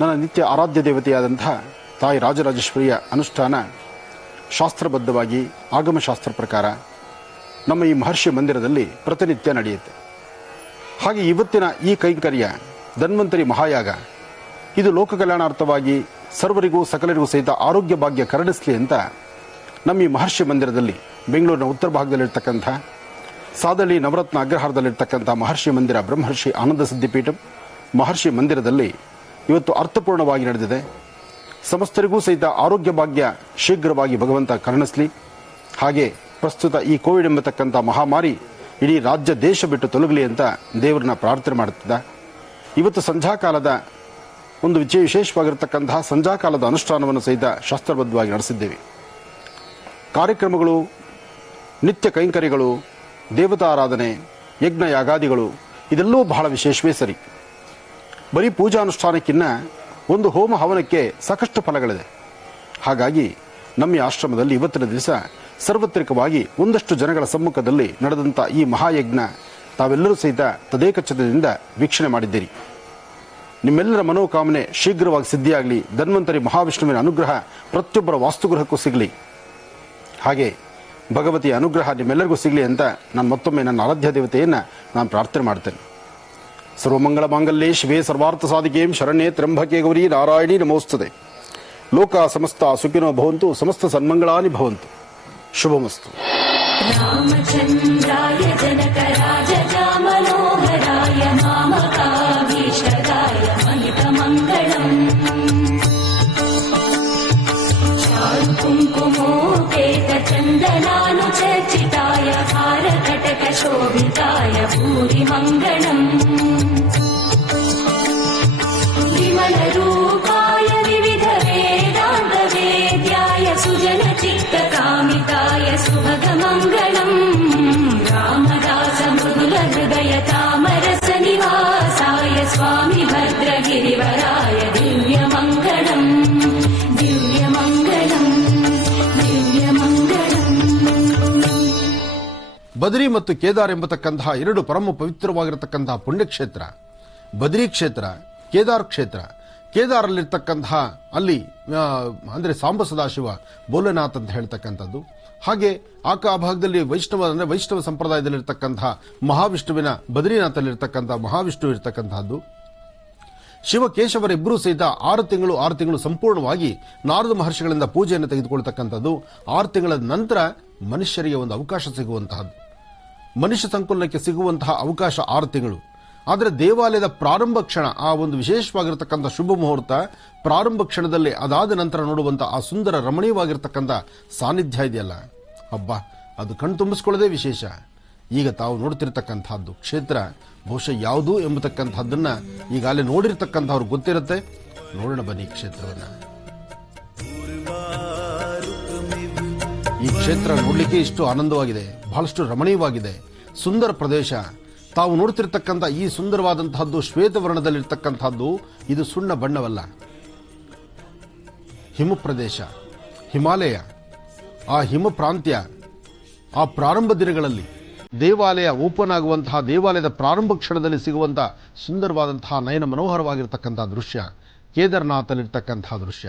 ನನ್ನ ನಿತ್ಯ ಆರಾಧ್ಯ ದೇವತೆಯಾದಂತಹ ತಾಯಿ ರಾಜರಾಜೇಶ್ವರಿಯ ಅನುಷ್ಠಾನ ಶಾಸ್ತ್ರಬದ್ಧವಾಗಿ ಆಗಮಶಾಸ್ತ್ರ ಪ್ರಕಾರ ನಮ್ಮ ಈ ಮಹರ್ಷಿ ಮಂದಿರದಲ್ಲಿ ಪ್ರತಿನಿತ್ಯ ನಡೆಯುತ್ತೆ. ಹಾಗೆ ಇವತ್ತಿನ ಈ ಕೈಂಕರ್ಯ ಧನ್ವಂತರಿ ಮಹಾಯಾಗ ಇದು ಲೋಕ ಕಲ್ಯಾಣಾರ್ಥವಾಗಿ ಸರ್ವರಿಗೂ ಸಕಲರಿಗೂ ಸಹಿತ ಆರೋಗ್ಯ ಭಾಗ್ಯ ಕರುಣಿಸಲಿ ಅಂತ ನಮ್ಮ ಈ ಮಹರ್ಷಿ ಮಂದಿರದಲ್ಲಿ ಬೆಂಗಳೂರಿನ ಉತ್ತರ ಭಾಗದಲ್ಲಿರ್ತಕ್ಕಂಥ ಸಾದಳ್ಳಿ ನವರತ್ನ ಅಗ್ರಹಾರದಲ್ಲಿರ್ತಕ್ಕಂಥ ಮಹರ್ಷಿ ಮಂದಿರ ಬ್ರಹ್ಮರ್ಷಿ ಆನಂದ ಸಿದ್ಧಿಪೀಠಂ ಮಹರ್ಷಿ ಮಂದಿರದಲ್ಲಿ ಇವತ್ತು ಅರ್ಥಪೂರ್ಣವಾಗಿ ನಡೆದಿದೆ. ಸಮಸ್ತರಿಗೂ ಸಹಿತ ಆರೋಗ್ಯ ಭಾಗ್ಯ ಶೀಘ್ರವಾಗಿ ಭಗವಂತ ಕರುಣಿಸಲಿ. ಹಾಗೆ ಪ್ರಸ್ತುತ ಈ ಕೋವಿಡ್ ಎಂಬತಕ್ಕಂಥ ಮಹಾಮಾರಿ ಇಡೀ ರಾಜ್ಯ ದೇಶ ಬಿಟ್ಟು ತೊಲಗಲಿ ಅಂತ ದೇವರನ್ನ ಪ್ರಾರ್ಥನೆ ಮಾಡುತ್ತಿದ್ದ. ಇವತ್ತು ಸಂಧ್ಯಾಕಾಲದ ಒಂದು ವಿಶೇಷವಾಗಿರತಕ್ಕಂತಹ ಸಂಧ್ಯಾಕಾಲದ ಅನುಷ್ಠಾನವನ್ನು ಸಹಿತ ಶಾಸ್ತ್ರಬದ್ಧವಾಗಿ ನಡೆಸಿದ್ದೇವೆ. ಕಾರ್ಯಕ್ರಮಗಳು, ನಿತ್ಯ ಕೈಂಕರ್ಯಗಳು, ದೇವತಾರಾಧನೆ, ಯಜ್ಞ ಯಾಗಾದಿಗಳು ಇದೆಲ್ಲವೂ ಬಹಳ ವಿಶೇಷವೇ ಸರಿ. ಬರೀ ಪೂಜಾನುಷ್ಠಾನಕ್ಕಿನ್ನ ಒಂದು ಹೋಮ ಹವನಕ್ಕೆ ಸಾಕಷ್ಟು ಫಲಗಳಿದೆ. ಹಾಗಾಗಿ ನಮ್ಮ ಆಶ್ರಮದಲ್ಲಿ ಇವತ್ತಿನ ದಿವಸ ಸಾರ್ವತ್ರಿಕವಾಗಿ ಒಂದಷ್ಟು ಜನಗಳ ಸಮ್ಮುಖದಲ್ಲಿ ನಡೆದಂಥ ಈ ಮಹಾಯಜ್ಞ ತಾವೆಲ್ಲರೂ ಸಹಿತ ತದೇಕಚಿತ್ತದಿಂದ ವೀಕ್ಷಣೆ ಮಾಡಿದ್ದೀರಿ. ನಿಮ್ಮೆಲ್ಲರ ಮನೋಕಾಮನೆ ಶೀಘ್ರವಾಗಿ ಸಿದ್ಧಿಯಾಗಲಿ. ಧನ್ವಂತರಿ ಮಹಾವಿಷ್ಣುವಿನ ಅನುಗ್ರಹ ಪ್ರತಿಯೊಬ್ಬರ ವಾಸ್ತುಗೃಹಕ್ಕೂ ಸಿಗಲಿ. ಹಾಗೆ ಭಗವತಿಯ ಅನುಗ್ರಹ ನಿಮ್ಮೆಲ್ಲರಿಗೂ ಸಿಗಲಿ ಅಂತ ನಾನು ಮತ್ತೊಮ್ಮೆ ನನ್ನ ಆರಾಧ್ಯ ದೇವತೆಯನ್ನು ನಾನು ಪ್ರಾರ್ಥನೆ ಮಾಡ್ತೇನೆ. ಸರ್ವಮಂಗಳ ಮಾಂಗಲ್ಯೇ ಶಿವೇ ಸರ್ವಾರ್ಥ ಸಾಧಿಕೆಂ ಶರಣ್ಯೇ ತ್ರ್ಯಂಬಕೆ ಗೌರಿ ನಾರಾಯಣಿ ನಮೋಸ್ತುತೆ. ಲೋಕ ಸಮಸ್ತ ಸುಖಿನೋ ಭವಂತು, ಸಮಸ್ತ ಸನ್ಮಂಗಳಾನಿ ಭವಂತು. ಶುಭಮಸ್ತು. ರಾಮಚಂದ್ರಾಯ ಜನಕರಾಜ ಮನೋಹರಾಯ ಮಾಮಕಾಭೀಷ್ಟದಾಯ ಮಹಿತಮಂಗಳಂ ಚಾರು ಕುಂಕುಮೋಪೇತ ಚಂದನಾನುಚರ್ಚಿತಾಯ ಹಾರಕಟಕ ಶೋಭಿತಾಯ ಭೂರಿ ಮಂಗಳಂ ವಿಮಲರೂಪಾಯ ವಿವಿಧ ವೇದಾಂತ ವೇದ್ಯಾಯ ಸುಜನ ಚಿತ್ತ ಕಾಮಿತಾಯ ಸುಭಗಮಂಗಳಂ ರಾಮದಾಸ ಮೃದುಲ ಹೃದಯ ತಾಮರಸ ನಿವಾಸಾಯ ಸ್ವಾಮಿ ಭದ್ರಗಿರಿವರಾಯ ದಿವ್ಯಮಂಗಳಂ ದಿವ್ಯಮಂಗಳಂ ದಿವ್ಯಮಂಗಳಂ. ಬದರಿ ಮತ್ತು ಕೇದಾರ್ ಎಂಬತಕ್ಕಂತಹ ಎರಡು ಪರಮ ಪವಿತ್ರವಾಗಿರತಕ್ಕಂತಹ ಪುಣ್ಯಕ್ಷೇತ್ರ ಬದರಿ ಕ್ಷೇತ್ರ, ಕೇದಾರ್ ಕ್ಷೇತ್ರ. ಕೇದಾರಲ್ಲಿರ್ತಕ್ಕಂತಹ ಅಲ್ಲಿ ಅಂದರೆ ಸಾಂಬ ಸದಾಶಿವ ಬೋಲೆನಾಥ್ ಅಂತ ಹೇಳ್ತಕ್ಕಂಥದ್ದು. ಹಾಗೆ ಆ ಭಾಗದಲ್ಲಿ ವೈಷ್ಣವ ಸಂಪ್ರದಾಯದಲ್ಲಿರ್ತಕ್ಕಂತಹ ಮಹಾವಿಷ್ಣುವಿನ ಬದ್ರಿನಾಥಲ್ಲಿರ್ತಕ್ಕಂತಹ ಮಹಾವಿಷ್ಣು ಇರ್ತಕ್ಕಂತಹದ್ದು. ಶಿವಕೇಶವರಿಬ್ಬರೂ ಸಹಿತ 6 ತಿಂಗಳು ಸಂಪೂರ್ಣವಾಗಿ ನಾರದ ಮಹರ್ಷಿಗಳಿಂದ ಪೂಜೆಯನ್ನು ತೆಗೆದುಕೊಳ್ತಕ್ಕಂಥದ್ದು. 6 ತಿಂಗಳ ನಂತರ ಮನುಷ್ಯರಿಗೆ ಒಂದು ಅವಕಾಶ ಸಿಗುವಂತಹದ್ದು, ಮನುಷ್ಯ ಸಂಕುಲನಕ್ಕೆ ಸಿಗುವಂತಹ ಅವಕಾಶ 6 ತಿಂಗಳು. ಆದರೆ ದೇವಾಲಯದ ಪ್ರಾರಂಭ ಕ್ಷಣ, ಆ ಒಂದು ವಿಶೇಷವಾಗಿರತಕ್ಕಂಥ ಶುಭ ಮುಹೂರ್ತ ಪ್ರಾರಂಭ ಕ್ಷಣದಲ್ಲಿ ಅದಾದ ನಂತರ ನೋಡುವಂಥ ಆ ಸುಂದರ ರಮಣೀಯವಾಗಿರ್ತಕ್ಕಂಥ ಸಾನ್ನಿಧ್ಯ ಇದೆಯಲ್ಲ, ಹಬ್ಬ ಅದು ಕಣ್ತುಂಬಿಸ್ಕೊಳ್ಳೋದೇ ವಿಶೇಷ. ಈಗ ತಾವು ನೋಡ್ತಿರ್ತಕ್ಕಂಥದ್ದು ಕ್ಷೇತ್ರ ಬಹುಶಃ ಯಾವುದು ಎಂಬತಕ್ಕಂಥದ್ದನ್ನ ಈಗಾಗಲೇ ನೋಡಿರ್ತಕ್ಕಂಥವ್ರು ಗೊತ್ತಿರುತ್ತೆ. ನೋಡೋಣ ಬನ್ನಿ ಕ್ಷೇತ್ರವನ್ನ. ಈ ಕ್ಷೇತ್ರ ನೋಡ್ಲಿಕ್ಕೆ ಇಷ್ಟು ಆನಂದವಾಗಿದೆ, ಬಹಳಷ್ಟು ರಮಣೀಯವಾಗಿದೆ, ಸುಂದರ ಪ್ರದೇಶ. ತಾವು ನೋಡ್ತಿರ್ತಕ್ಕಂಥ ಈ ಸುಂದರವಾದಂತಹದ್ದು ಶ್ವೇತವರ್ಣದಲ್ಲಿರ್ತಕ್ಕಂಥದ್ದು ಇದು ಸುಣ್ಣ ಬಣ್ಣವಲ್ಲ, ಹಿಮ ಪ್ರದೇಶ, ಹಿಮಾಲಯ. ಆ ಹಿಮ ಪ್ರಾಂತ್ಯ, ಆ ಪ್ರಾರಂಭ ದಿನಗಳಲ್ಲಿ ದೇವಾಲಯ ಓಪನ್ ಆಗುವಂತಹ ದೇವಾಲಯದ ಪ್ರಾರಂಭ ಕ್ಷಣದಲ್ಲಿ ಸಿಗುವಂತಹ ಸುಂದರವಾದಂತಹ ನಯನ ಮನೋಹರವಾಗಿರ್ತಕ್ಕಂತಹ ದೃಶ್ಯ ಕೇದಾರ್ನಾಥಲ್ಲಿರ್ತಕ್ಕಂತಹ ದೃಶ್ಯ.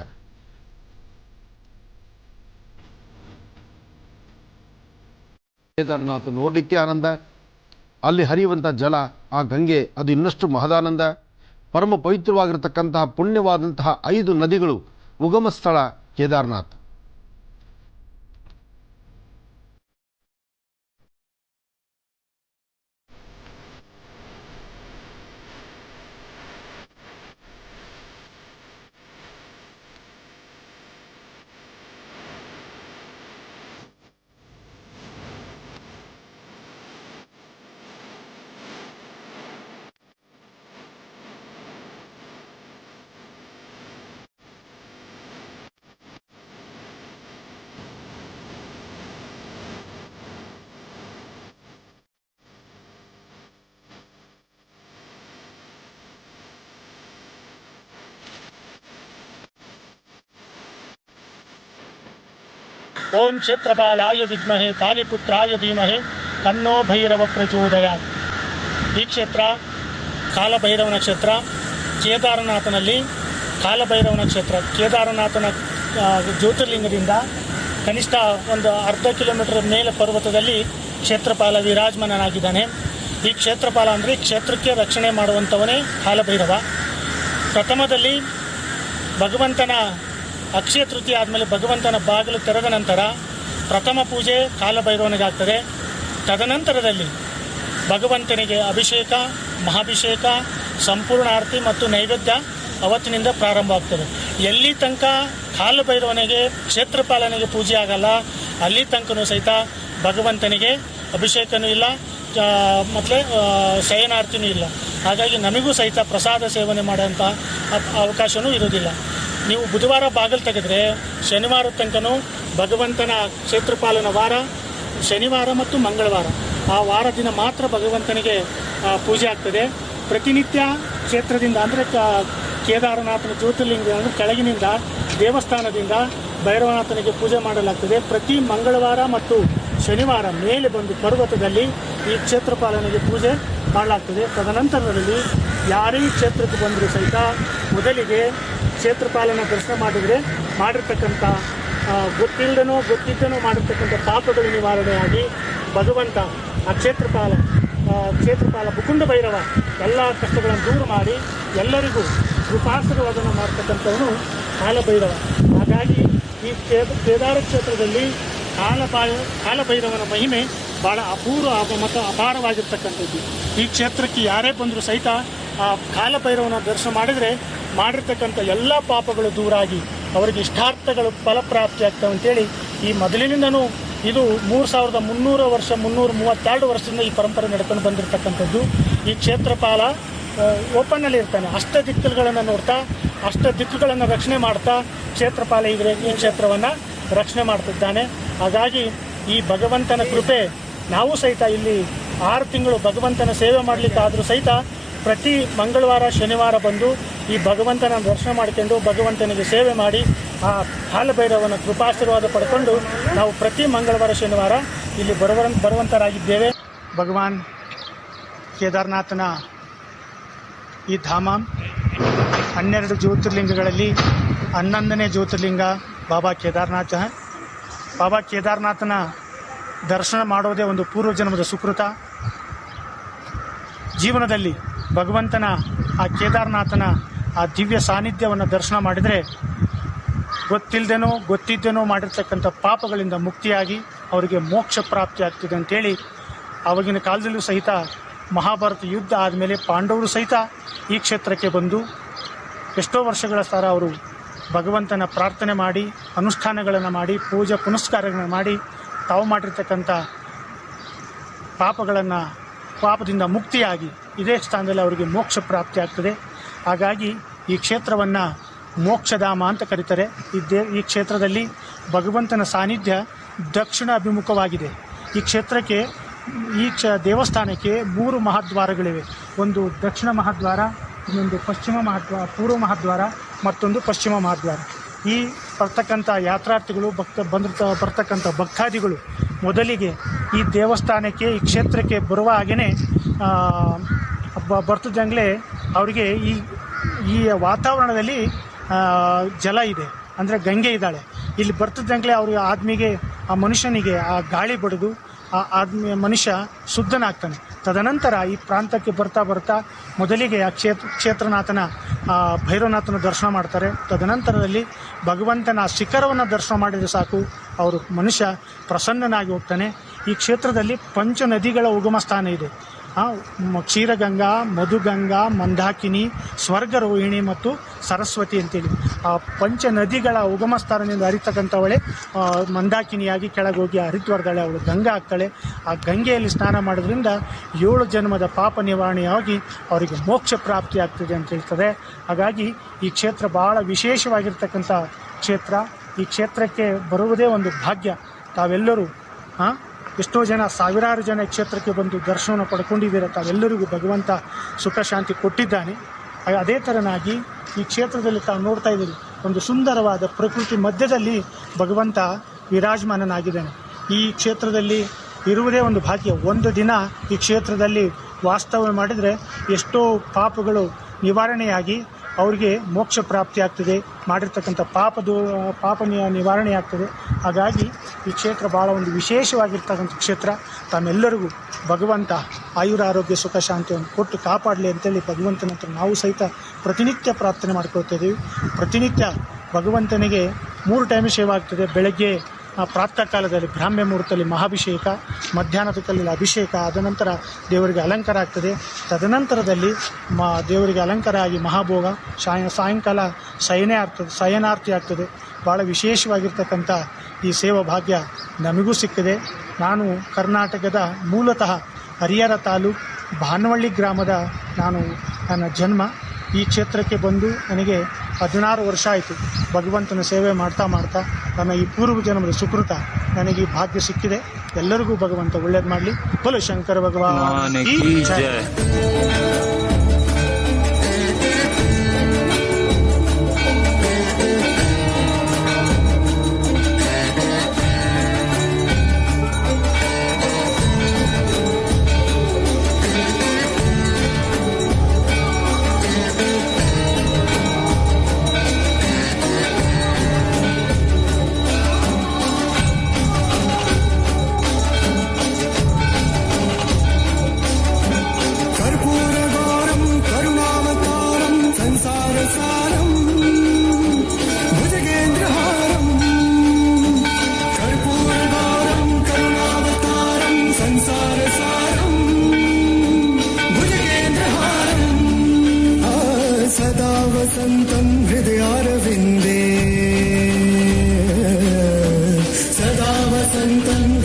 ಕೇದಾರ್ನಾಥ ನೋಡಲಿಕ್ಕೆ ಆನಂದ, ಅಲ್ಲಿ ಹರಿಯುವಂಥ ಜಲ, ಆ ಗಂಗೆ, ಅದು ಇನ್ನಷ್ಟು ಮಹದಾನಂದ. ಪರಮ ಪವಿತ್ರವಾಗಿರತಕ್ಕಂತಹ ಪುಣ್ಯವಾದಂತಹ 5 ನದಿಗಳು ಉಗಮ ಸ್ಥಳ ಕೇದಾರ್ನಾಥ್. ಓಂ ಕ್ಷೇತ್ರಪಾಲಾಯ ವಿದ್ಮಹೆ ಕಾಲಿಪುತ್ರಾಯ ಧೀಮಹಿ ತನ್ನೋ ಭೈರವ ಪ್ರಚೋದಯಾತ್. ಈ ಕ್ಷೇತ್ರ ಕಾಲಭೈರವನ ಕ್ಷೇತ್ರ. ಕೇದಾರನಾಥನಲ್ಲಿ ಕಾಲಭೈರವನ ಕ್ಷೇತ್ರ. ಕೇದಾರನಾಥನ ಜ್ಯೋತಿರ್ಲಿಂಗದಿಂದ ಕನಿಷ್ಠ ಒಂದು ಅರ್ಧ ಕಿಲೋಮೀಟರ್ ಮೇಲೆ ಪರ್ವತದಲ್ಲಿ ಕ್ಷೇತ್ರಪಾಲ ವಿರಾಜಮಾನನಾಗಿದ್ದಾನೆ. ಈ ಕ್ಷೇತ್ರಪಾಲ ಅಂದರೆ ಕ್ಷೇತ್ರಕ್ಕೆ ರಕ್ಷಣೆ ಮಾಡುವಂಥವನೇ ಕಾಲಭೈರವ. ಪ್ರಥಮದಲ್ಲಿ ಭಗವಂತನ ಅಕ್ಷಯ ತೃತೀಯ ಆದಮೇಲೆ ಭಗವಂತನ ಬಾಗಿಲು ತೆರೆದ ನಂತರ ಪ್ರಥಮ ಪೂಜೆ ಕಾಲಭೈರವನಿಗಾಗ್ತದೆ. ತದನಂತರದಲ್ಲಿ ಭಗವಂತನಿಗೆ ಅಭಿಷೇಕ, ಮಹಾಭಿಷೇಕ, ಸಂಪೂರ್ಣ ಆರತಿ ಮತ್ತು ನೈವೇದ್ಯ ಅವತ್ತಿನಿಂದ ಪ್ರಾರಂಭ ಆಗ್ತದೆ. ಎಲ್ಲಿ ತನಕ ಕಾಲಭೈರವನಿಗೆ ಕ್ಷೇತ್ರಪಾಲನೆಗೆ ಪೂಜೆ ಆಗಲ್ಲ ಅಲ್ಲಿ ತನಕನೂ ಸಹಿತ ಭಗವಂತನಿಗೆ ಅಭಿಷೇಕನೂ ಇಲ್ಲ ಮತ್ತು ಶಯನಾರ್ತಿನೂ ಇಲ್ಲ. ಹಾಗಾಗಿ ನಮಗೂ ಸಹಿತ ಪ್ರಸಾದ ಸೇವನೆ ಮಾಡೋಂಥ ಅವಕಾಶವೂ ಇರೋದಿಲ್ಲ. ನೀವು ಬುಧವಾರ ಬಾಗಿಲು ತೆಗೆದ್ರೆ ಶನಿವಾರ ತನಕನೂ ಭಗವಂತನ ಕ್ಷೇತ್ರಪಾಲನ ವಾರ ಶನಿವಾರ ಮತ್ತು ಮಂಗಳವಾರ, ಆ ವಾರ ದಿನ ಮಾತ್ರ ಭಗವಂತನಿಗೆ ಪೂಜೆ ಆಗ್ತದೆ. ಪ್ರತಿನಿತ್ಯ ಕ್ಷೇತ್ರದಿಂದ ಅಂದರೆ ಕೇದಾರನಾಥನ ಜ್ಯೋತಿರ್ಲಿಂಗ ಅಂದರೆ ಕೆಳಗಿನಿಂದ ದೇವಸ್ಥಾನದಿಂದ ಭೈರವನಾಥನಿಗೆ ಪೂಜೆ ಮಾಡಲಾಗ್ತದೆ. ಪ್ರತಿ ಮಂಗಳವಾರ ಮತ್ತು ಶನಿವಾರ ಮೇಲೆ ಬಂದು ಪರ್ವತದಲ್ಲಿ ಈ ಕ್ಷೇತ್ರಪಾಲನೆಗೆ ಪೂಜೆ ಮಾಡಲಾಗ್ತದೆ. ತದನಂತರದಲ್ಲಿ ಯಾರೇ ಕ್ಷೇತ್ರಕ್ಕೆ ಬಂದರೂ ಸಹಿತ ಮೊದಲಿಗೆ ಕ್ಷೇತ್ರಪಾಲನ ದರ್ಶನ ಮಾಡಿರ್ತಕ್ಕಂಥ ಗೊತ್ತಿದ್ದನೋ ಮಾಡಿರ್ತಕ್ಕಂಥ ಪಾಪಗಳು ನಿವಾರಣೆಯಾಗಿ ಭಗವಂತ ಆ ಕ್ಷೇತ್ರಪಾಲ ಮುಕುಂದ ಭೈರವ ಎಲ್ಲ ಕಷ್ಟಗಳನ್ನು ದೂರ ಮಾಡಿ ಎಲ್ಲರಿಗೂ ಕೃಪಾಶೀರ್ವಾದನ ಮಾಡ್ತಕ್ಕಂಥವನು ಕಾಲಭೈರವ. ಹಾಗಾಗಿ ಈ ಕೇದಾರ ಕ್ಷೇತ್ರದಲ್ಲಿ ಕಾಲಭೈರವನ ಮಹಿಮೆ ಭಾಳ ಅಪೂರ್ವ ಮತ್ತು ಅಪಾರವಾಗಿರ್ತಕ್ಕಂಥದ್ದು. ಈ ಕ್ಷೇತ್ರಕ್ಕೆ ಯಾರೇ ಬಂದರೂ ಸಹಿತ ಆ ಕಾಲಭೈರವನ ದರ್ಶನ ಮಾಡಿರ್ತಕ್ಕಂಥ ಎಲ್ಲ ಪಾಪಗಳು ದೂರಾಗಿ ಅವರಿಗೆ ಇಷ್ಟಾರ್ಥಗಳು ಫಲಪ್ರಾಪ್ತಿ ಆಗ್ತವೆ ಅಂತೇಳಿ ಈ ಮೊದಲಿನಿಂದನೂ ಇದು 332 ವರ್ಷದಿಂದ ಈ ಪರಂಪರೆ ನಡ್ಕೊಂಡು ಬಂದಿರತಕ್ಕಂಥದ್ದು. ಈ ಕ್ಷೇತ್ರಪಾಲ ಓಪನ್ನಲ್ಲಿ ಇರ್ತಾನೆ, ಅಷ್ಟ ದಿಕ್ಕುಗಳನ್ನು ನೋಡ್ತಾ ಅಷ್ಟ ದಿಕ್ಕುಗಳನ್ನು ರಕ್ಷಣೆ ಮಾಡ್ತಾ ಕ್ಷೇತ್ರಪಾಲ ಇದ್ರೆ ಈ ಕ್ಷೇತ್ರವನ್ನು ರಕ್ಷಣೆ ಮಾಡ್ತಿದ್ದಾನೆ. ಹಾಗಾಗಿ ಈ ಭಗವಂತನ ಕೃಪೆ ನಾವು ಸಹಿತ ಇಲ್ಲಿ 6 ತಿಂಗಳು ಭಗವಂತನ ಸೇವೆ ಮಾಡಲಿಕ್ಕಾದರೂ ಸಹಿತ ಪ್ರತಿ ಮಂಗಳವಾರ ಶನಿವಾರ ಬಂದು ಈ ಭಗವಂತನ ದರ್ಶನ ಮಾಡಿಕೊಂಡು ಭಗವಂತನಿಗೆ ಸೇವೆ ಮಾಡಿ ಆ ಕಾಲಭೈರವನ ಕೃಪಾಶೀರ್ವಾದ ಪಡ್ಕೊಂಡು ನಾವು ಪ್ರತಿ ಮಂಗಳವಾರ ಶನಿವಾರ ಇಲ್ಲಿ ಬರುವಂತರಾಗಿದ್ದೇವೆ. ಭಗವಾನ್ ಕೇದಾರನಾಥನ ಈ ಧಾಮ 12 ಜ್ಯೋತಿರ್ಲಿಂಗಗಳಲ್ಲಿ 11ನೇ ಜ್ಯೋತಿರ್ಲಿಂಗ ಬಾಬಾ ಕೇದಾರನಾಥ. ಬಾಬಾ ಕೇದಾರನಾಥನ ದರ್ಶನ ಮಾಡೋದೇ ಒಂದು ಪೂರ್ವಜನ್ಮದ ಸುಕೃತ. ಜೀವನದಲ್ಲಿ ಭಗವಂತನ ಆ ಕೇದಾರನಾಥನ ಆ ದಿವ್ಯ ಸಾನ್ನಿಧ್ಯವನ್ನು ದರ್ಶನ ಮಾಡಿದರೆ ಗೊತ್ತಿದ್ದೇನೋ ಮಾಡಿರ್ತಕ್ಕಂಥ ಪಾಪಗಳಿಂದ ಮುಕ್ತಿಯಾಗಿ ಅವರಿಗೆ ಮೋಕ್ಷ ಪ್ರಾಪ್ತಿ ಆಗ್ತಿದೆ ಅಂತೇಳಿ ಆವಾಗಿನ ಕಾಲದಲ್ಲೂ ಸಹಿತ ಮಹಾಭಾರತ ಯುದ್ಧ ಆದಮೇಲೆ ಪಾಂಡವರು ಸಹಿತ ಈ ಕ್ಷೇತ್ರಕ್ಕೆ ಬಂದು ಎಷ್ಟೋ ವರ್ಷಗಳ ಸಾರ ಅವರು ಭಗವಂತನ ಪ್ರಾರ್ಥನೆ ಮಾಡಿ ಅನುಷ್ಠಾನಗಳನ್ನು ಮಾಡಿ ಪೂಜೆ ಪುನಸ್ಕಾರಗಳನ್ನು ಮಾಡಿ ತಾವು ಮಾಡಿರ್ತಕ್ಕಂಥ ಪಾಪದಿಂದ ಮುಕ್ತಿಯಾಗಿ ಇದೇ ಸ್ಥಾನದಲ್ಲಿ ಅವರಿಗೆ ಮೋಕ್ಷ ಪ್ರಾಪ್ತಿ ಆಗ್ತದೆ. ಹಾಗಾಗಿ ಈ ಕ್ಷೇತ್ರವನ್ನು ಮೋಕ್ಷಧಾಮ ಅಂತ ಕರೀತಾರೆ. ಈ ಕ್ಷೇತ್ರದಲ್ಲಿ ಭಗವಂತನ ಸಾನ್ನಿಧ್ಯ ದಕ್ಷಿಣ ಅಭಿಮುಖವಾಗಿದೆ. ಈ ಕ್ಷೇತ್ರಕ್ಕೆ ದೇವಸ್ಥಾನಕ್ಕೆ 3 ಮಹಾದ್ವಾರಗಳಿವೆ. ಒಂದು ದಕ್ಷಿಣ ಮಹಾದ್ವಾರ, ಇನ್ನೊಂದು ಪೂರ್ವ ಮಹಾದ್ವಾರ, ಮತ್ತೊಂದು ಪಶ್ಚಿಮ ಮಹಾದ್ವಾರ. ಈ ಬರ್ತಕ್ಕಂಥ ಯಾತ್ರಾರ್ಥಿಗಳು ಬರ್ತಕ್ಕಂಥ ಭಕ್ತಾದಿಗಳು ಮೊದಲಿಗೆ ಈ ದೇವಸ್ಥಾನಕ್ಕೆ ಈ ಕ್ಷೇತ್ರಕ್ಕೆ ಬರುವ ಹಾಗೆಯೇ ಬರ್ತಿದ್ದಂಗೆ ಅವರಿಗೆ ಈ ವಾತಾವರಣದಲ್ಲಿ ಜಲ ಇದೆ, ಅಂದರೆ ಗಂಗೆ ಇದ್ದಾಳೆ. ಇಲ್ಲಿ ಬರ್ತಿದ್ದಂಗೆ ಅವ್ರಿಗೆ ಆ ಮನುಷ್ಯನಿಗೆ ಆ ಗಾಳಿ ಬಡಿದು ಮನುಷ್ಯ ಶುದ್ಧನಾಗ್ತಾನೆ. ತದನಂತರ ಈ ಪ್ರಾಂತಕ್ಕೆ ಬರ್ತಾ ಮೊದಲಿಗೆ ಆ ಕ್ಷೇತ್ರನಾಥನ ಭೈರವನಾಥನ ದರ್ಶನ ಮಾಡ್ತಾರೆ. ತದನಂತರದಲ್ಲಿ ಭಗವಂತನ ಶಿಖರವನ್ನು ದರ್ಶನ ಮಾಡಿದರೆ ಸಾಕು ಅವರು ಮನುಷ್ಯ ಪ್ರಸನ್ನನಾಗಿ ಹೋಗ್ತಾನೆ. ಈ ಕ್ಷೇತ್ರದಲ್ಲಿ 5 ನದಿಗಳ ಉಗಮ ಸ್ಥಾನ ಇದೆ. ಕ್ಷೀರಗಂಗಾ, ಮಧುಗಂಗಾ, ಮಂದಾಕಿನಿ, ಸ್ವರ್ಗರೋಹಿಣಿ ಮತ್ತು ಸರಸ್ವತಿ ಅಂತೇಳಿ ಆ 5 ನದಿಗಳ ಉಗಮ ಸ್ಥಾನದಿಂದ ಹರಿತಕ್ಕಂಥವಳೆ ಮಂದಾಕಿನಿಯಾಗಿ ಕೆಳಗೋಗಿ ಹರಿದ್ವಾರದಳೆ ಅವಳು ಗಂಗಾ ಆಗ್ತಾಳೆ. ಆ ಗಂಗೆಯಲ್ಲಿ ಸ್ನಾನ ಮಾಡೋದ್ರಿಂದ 7 ಜನ್ಮದ ಪಾಪ ನಿವಾರಣೆಯಾಗಿ ಅವರಿಗೆ ಮೋಕ್ಷ ಪ್ರಾಪ್ತಿ ಆಗ್ತದೆ ಅಂತ ಹೇಳ್ತದೆ. ಹಾಗಾಗಿ ಈ ಕ್ಷೇತ್ರ ಭಾಳ ವಿಶೇಷವಾಗಿರ್ತಕ್ಕಂಥ ಕ್ಷೇತ್ರ. ಈ ಕ್ಷೇತ್ರಕ್ಕೆ ಬರುವುದೇ ಒಂದು ಭಾಗ್ಯ. ತಾವೆಲ್ಲರೂ ಎಷ್ಟೋ ಜನ, ಸಾವಿರಾರು ಜನ ಈ ಕ್ಷೇತ್ರಕ್ಕೆ ಬಂದು ದರ್ಶನವನ್ನು ಪಡ್ಕೊಂಡಿದ್ದೀರ. ತಾವೆಲ್ಲರಿಗೂ ಭಗವಂತ ಸುಖ ಶಾಂತಿ ಕೊಟ್ಟಿದ್ದಾನೆ. ಅದೇ ಥರನಾಗಿ ಈ ಕ್ಷೇತ್ರದಲ್ಲಿ ತಾವು ನೋಡ್ತಾ ಇದ್ದೀರಿ, ಒಂದು ಸುಂದರವಾದ ಪ್ರಕೃತಿ ಮಧ್ಯದಲ್ಲಿ ಭಗವಂತ ವಿರಾಜಮಾನನಾಗಿದ್ದಾನೆ. ಈ ಕ್ಷೇತ್ರದಲ್ಲಿ ಇರುವುದೇ ಒಂದು ಭಾಗ್ಯ. ಒಂದು ದಿನ ಈ ಕ್ಷೇತ್ರದಲ್ಲಿ ವಾಸ್ತವ ಮಾಡಿದರೆ ಎಷ್ಟೋ ಪಾಪಗಳು ನಿವಾರಣೆಯಾಗಿ ಅವರಿಗೆ ಮೋಕ್ಷ ಪ್ರಾಪ್ತಿ ಆಗ್ತದೆ, ಮಾಡಿರ್ತಕ್ಕಂಥ ಪಾಪ ನಿವಾರಣೆ ಆಗ್ತದೆ. ಹಾಗಾಗಿ ಈ ಕ್ಷೇತ್ರ ಭಾಳ ಒಂದು ವಿಶೇಷವಾಗಿರ್ತಕ್ಕಂಥ ಕ್ಷೇತ್ರ. ತಮ್ಮೆಲ್ಲರಿಗೂ ಭಗವಂತ ಆಯುರ ಆರೋಗ್ಯ ಸುಖ ಶಾಂತಿಯನ್ನು ಕೊಟ್ಟು ಕಾಪಾಡಲಿ ಅಂತೇಳಿ ಭಗವಂತನ ಹತ್ರ ನಾವು ಸಹಿತ ಪ್ರತಿನಿತ್ಯ ಪ್ರಾರ್ಥನೆ ಮಾಡ್ಕೊಳ್ತಾ ಇದ್ದೀವಿ. ಪ್ರತಿನಿತ್ಯ ಭಗವಂತನಿಗೆ 3 ಟೈಮ್ ಸೇವೆ ಆಗ್ತದೆ. ಬೆಳಗ್ಗೆ ಪ್ರಾತಃ ಕಾಲದಲ್ಲಿ ಬ್ರಾಹ್ಮ್ಯ ಮುಹೂರ್ತದಲ್ಲಿ ಮಹಾಭಿಷೇಕ, ಮಧ್ಯಾಹ್ನದ ಕಲ್ಲಿನ ಅಭಿಷೇಕ, ಆದ ನಂತರ ದೇವರಿಗೆ ಅಲಂಕಾರ ಆಗ್ತದೆ. ತದನಂತರದಲ್ಲಿ ದೇವರಿಗೆ ಅಲಂಕಾರ ಆಗಿ ಮಹಾಭೋಗ, ಸಾಯಂಕಾಲ ಶಯನಾರ್ತಿ ಆಗ್ತದೆ. ಭಾಳ ವಿಶೇಷವಾಗಿರ್ತಕ್ಕಂಥ ಈ ಸೇವಾ ಭಾಗ್ಯ ನಮಗೂ ಸಿಕ್ಕಿದೆ. ನಾನು ಕರ್ನಾಟಕದ ಮೂಲತಃ ಹರಿಹರ ತಾಲೂಕು ಭಾನವಳ್ಳಿ ಗ್ರಾಮದ ನನ್ನ ಜನ್ಮ. ಈ ಕ್ಷೇತ್ರಕ್ಕೆ ಬಂದು ನನಗೆ 16 ವರ್ಷ ಆಯಿತು. ಭಗವಂತನ ಸೇವೆ ಮಾಡ್ತಾ ನನ್ನ ಈ ಪೂರ್ವ ಜನ್ಮದ ಸುಕೃತ ನನಗೆ ಈ ಭಾಗ್ಯ ಸಿಕ್ಕಿದೆ. ಎಲ್ಲರಿಗೂ ಭಗವಂತ ಒಳ್ಳೇದು ಮಾಡಲಿ. ಬೋಲೋ ಶಂಕರ ಭಗವಾನ್ ಕಿ ಜೈ. वसन्तं हृदयारविन्दे सदा वसन्तं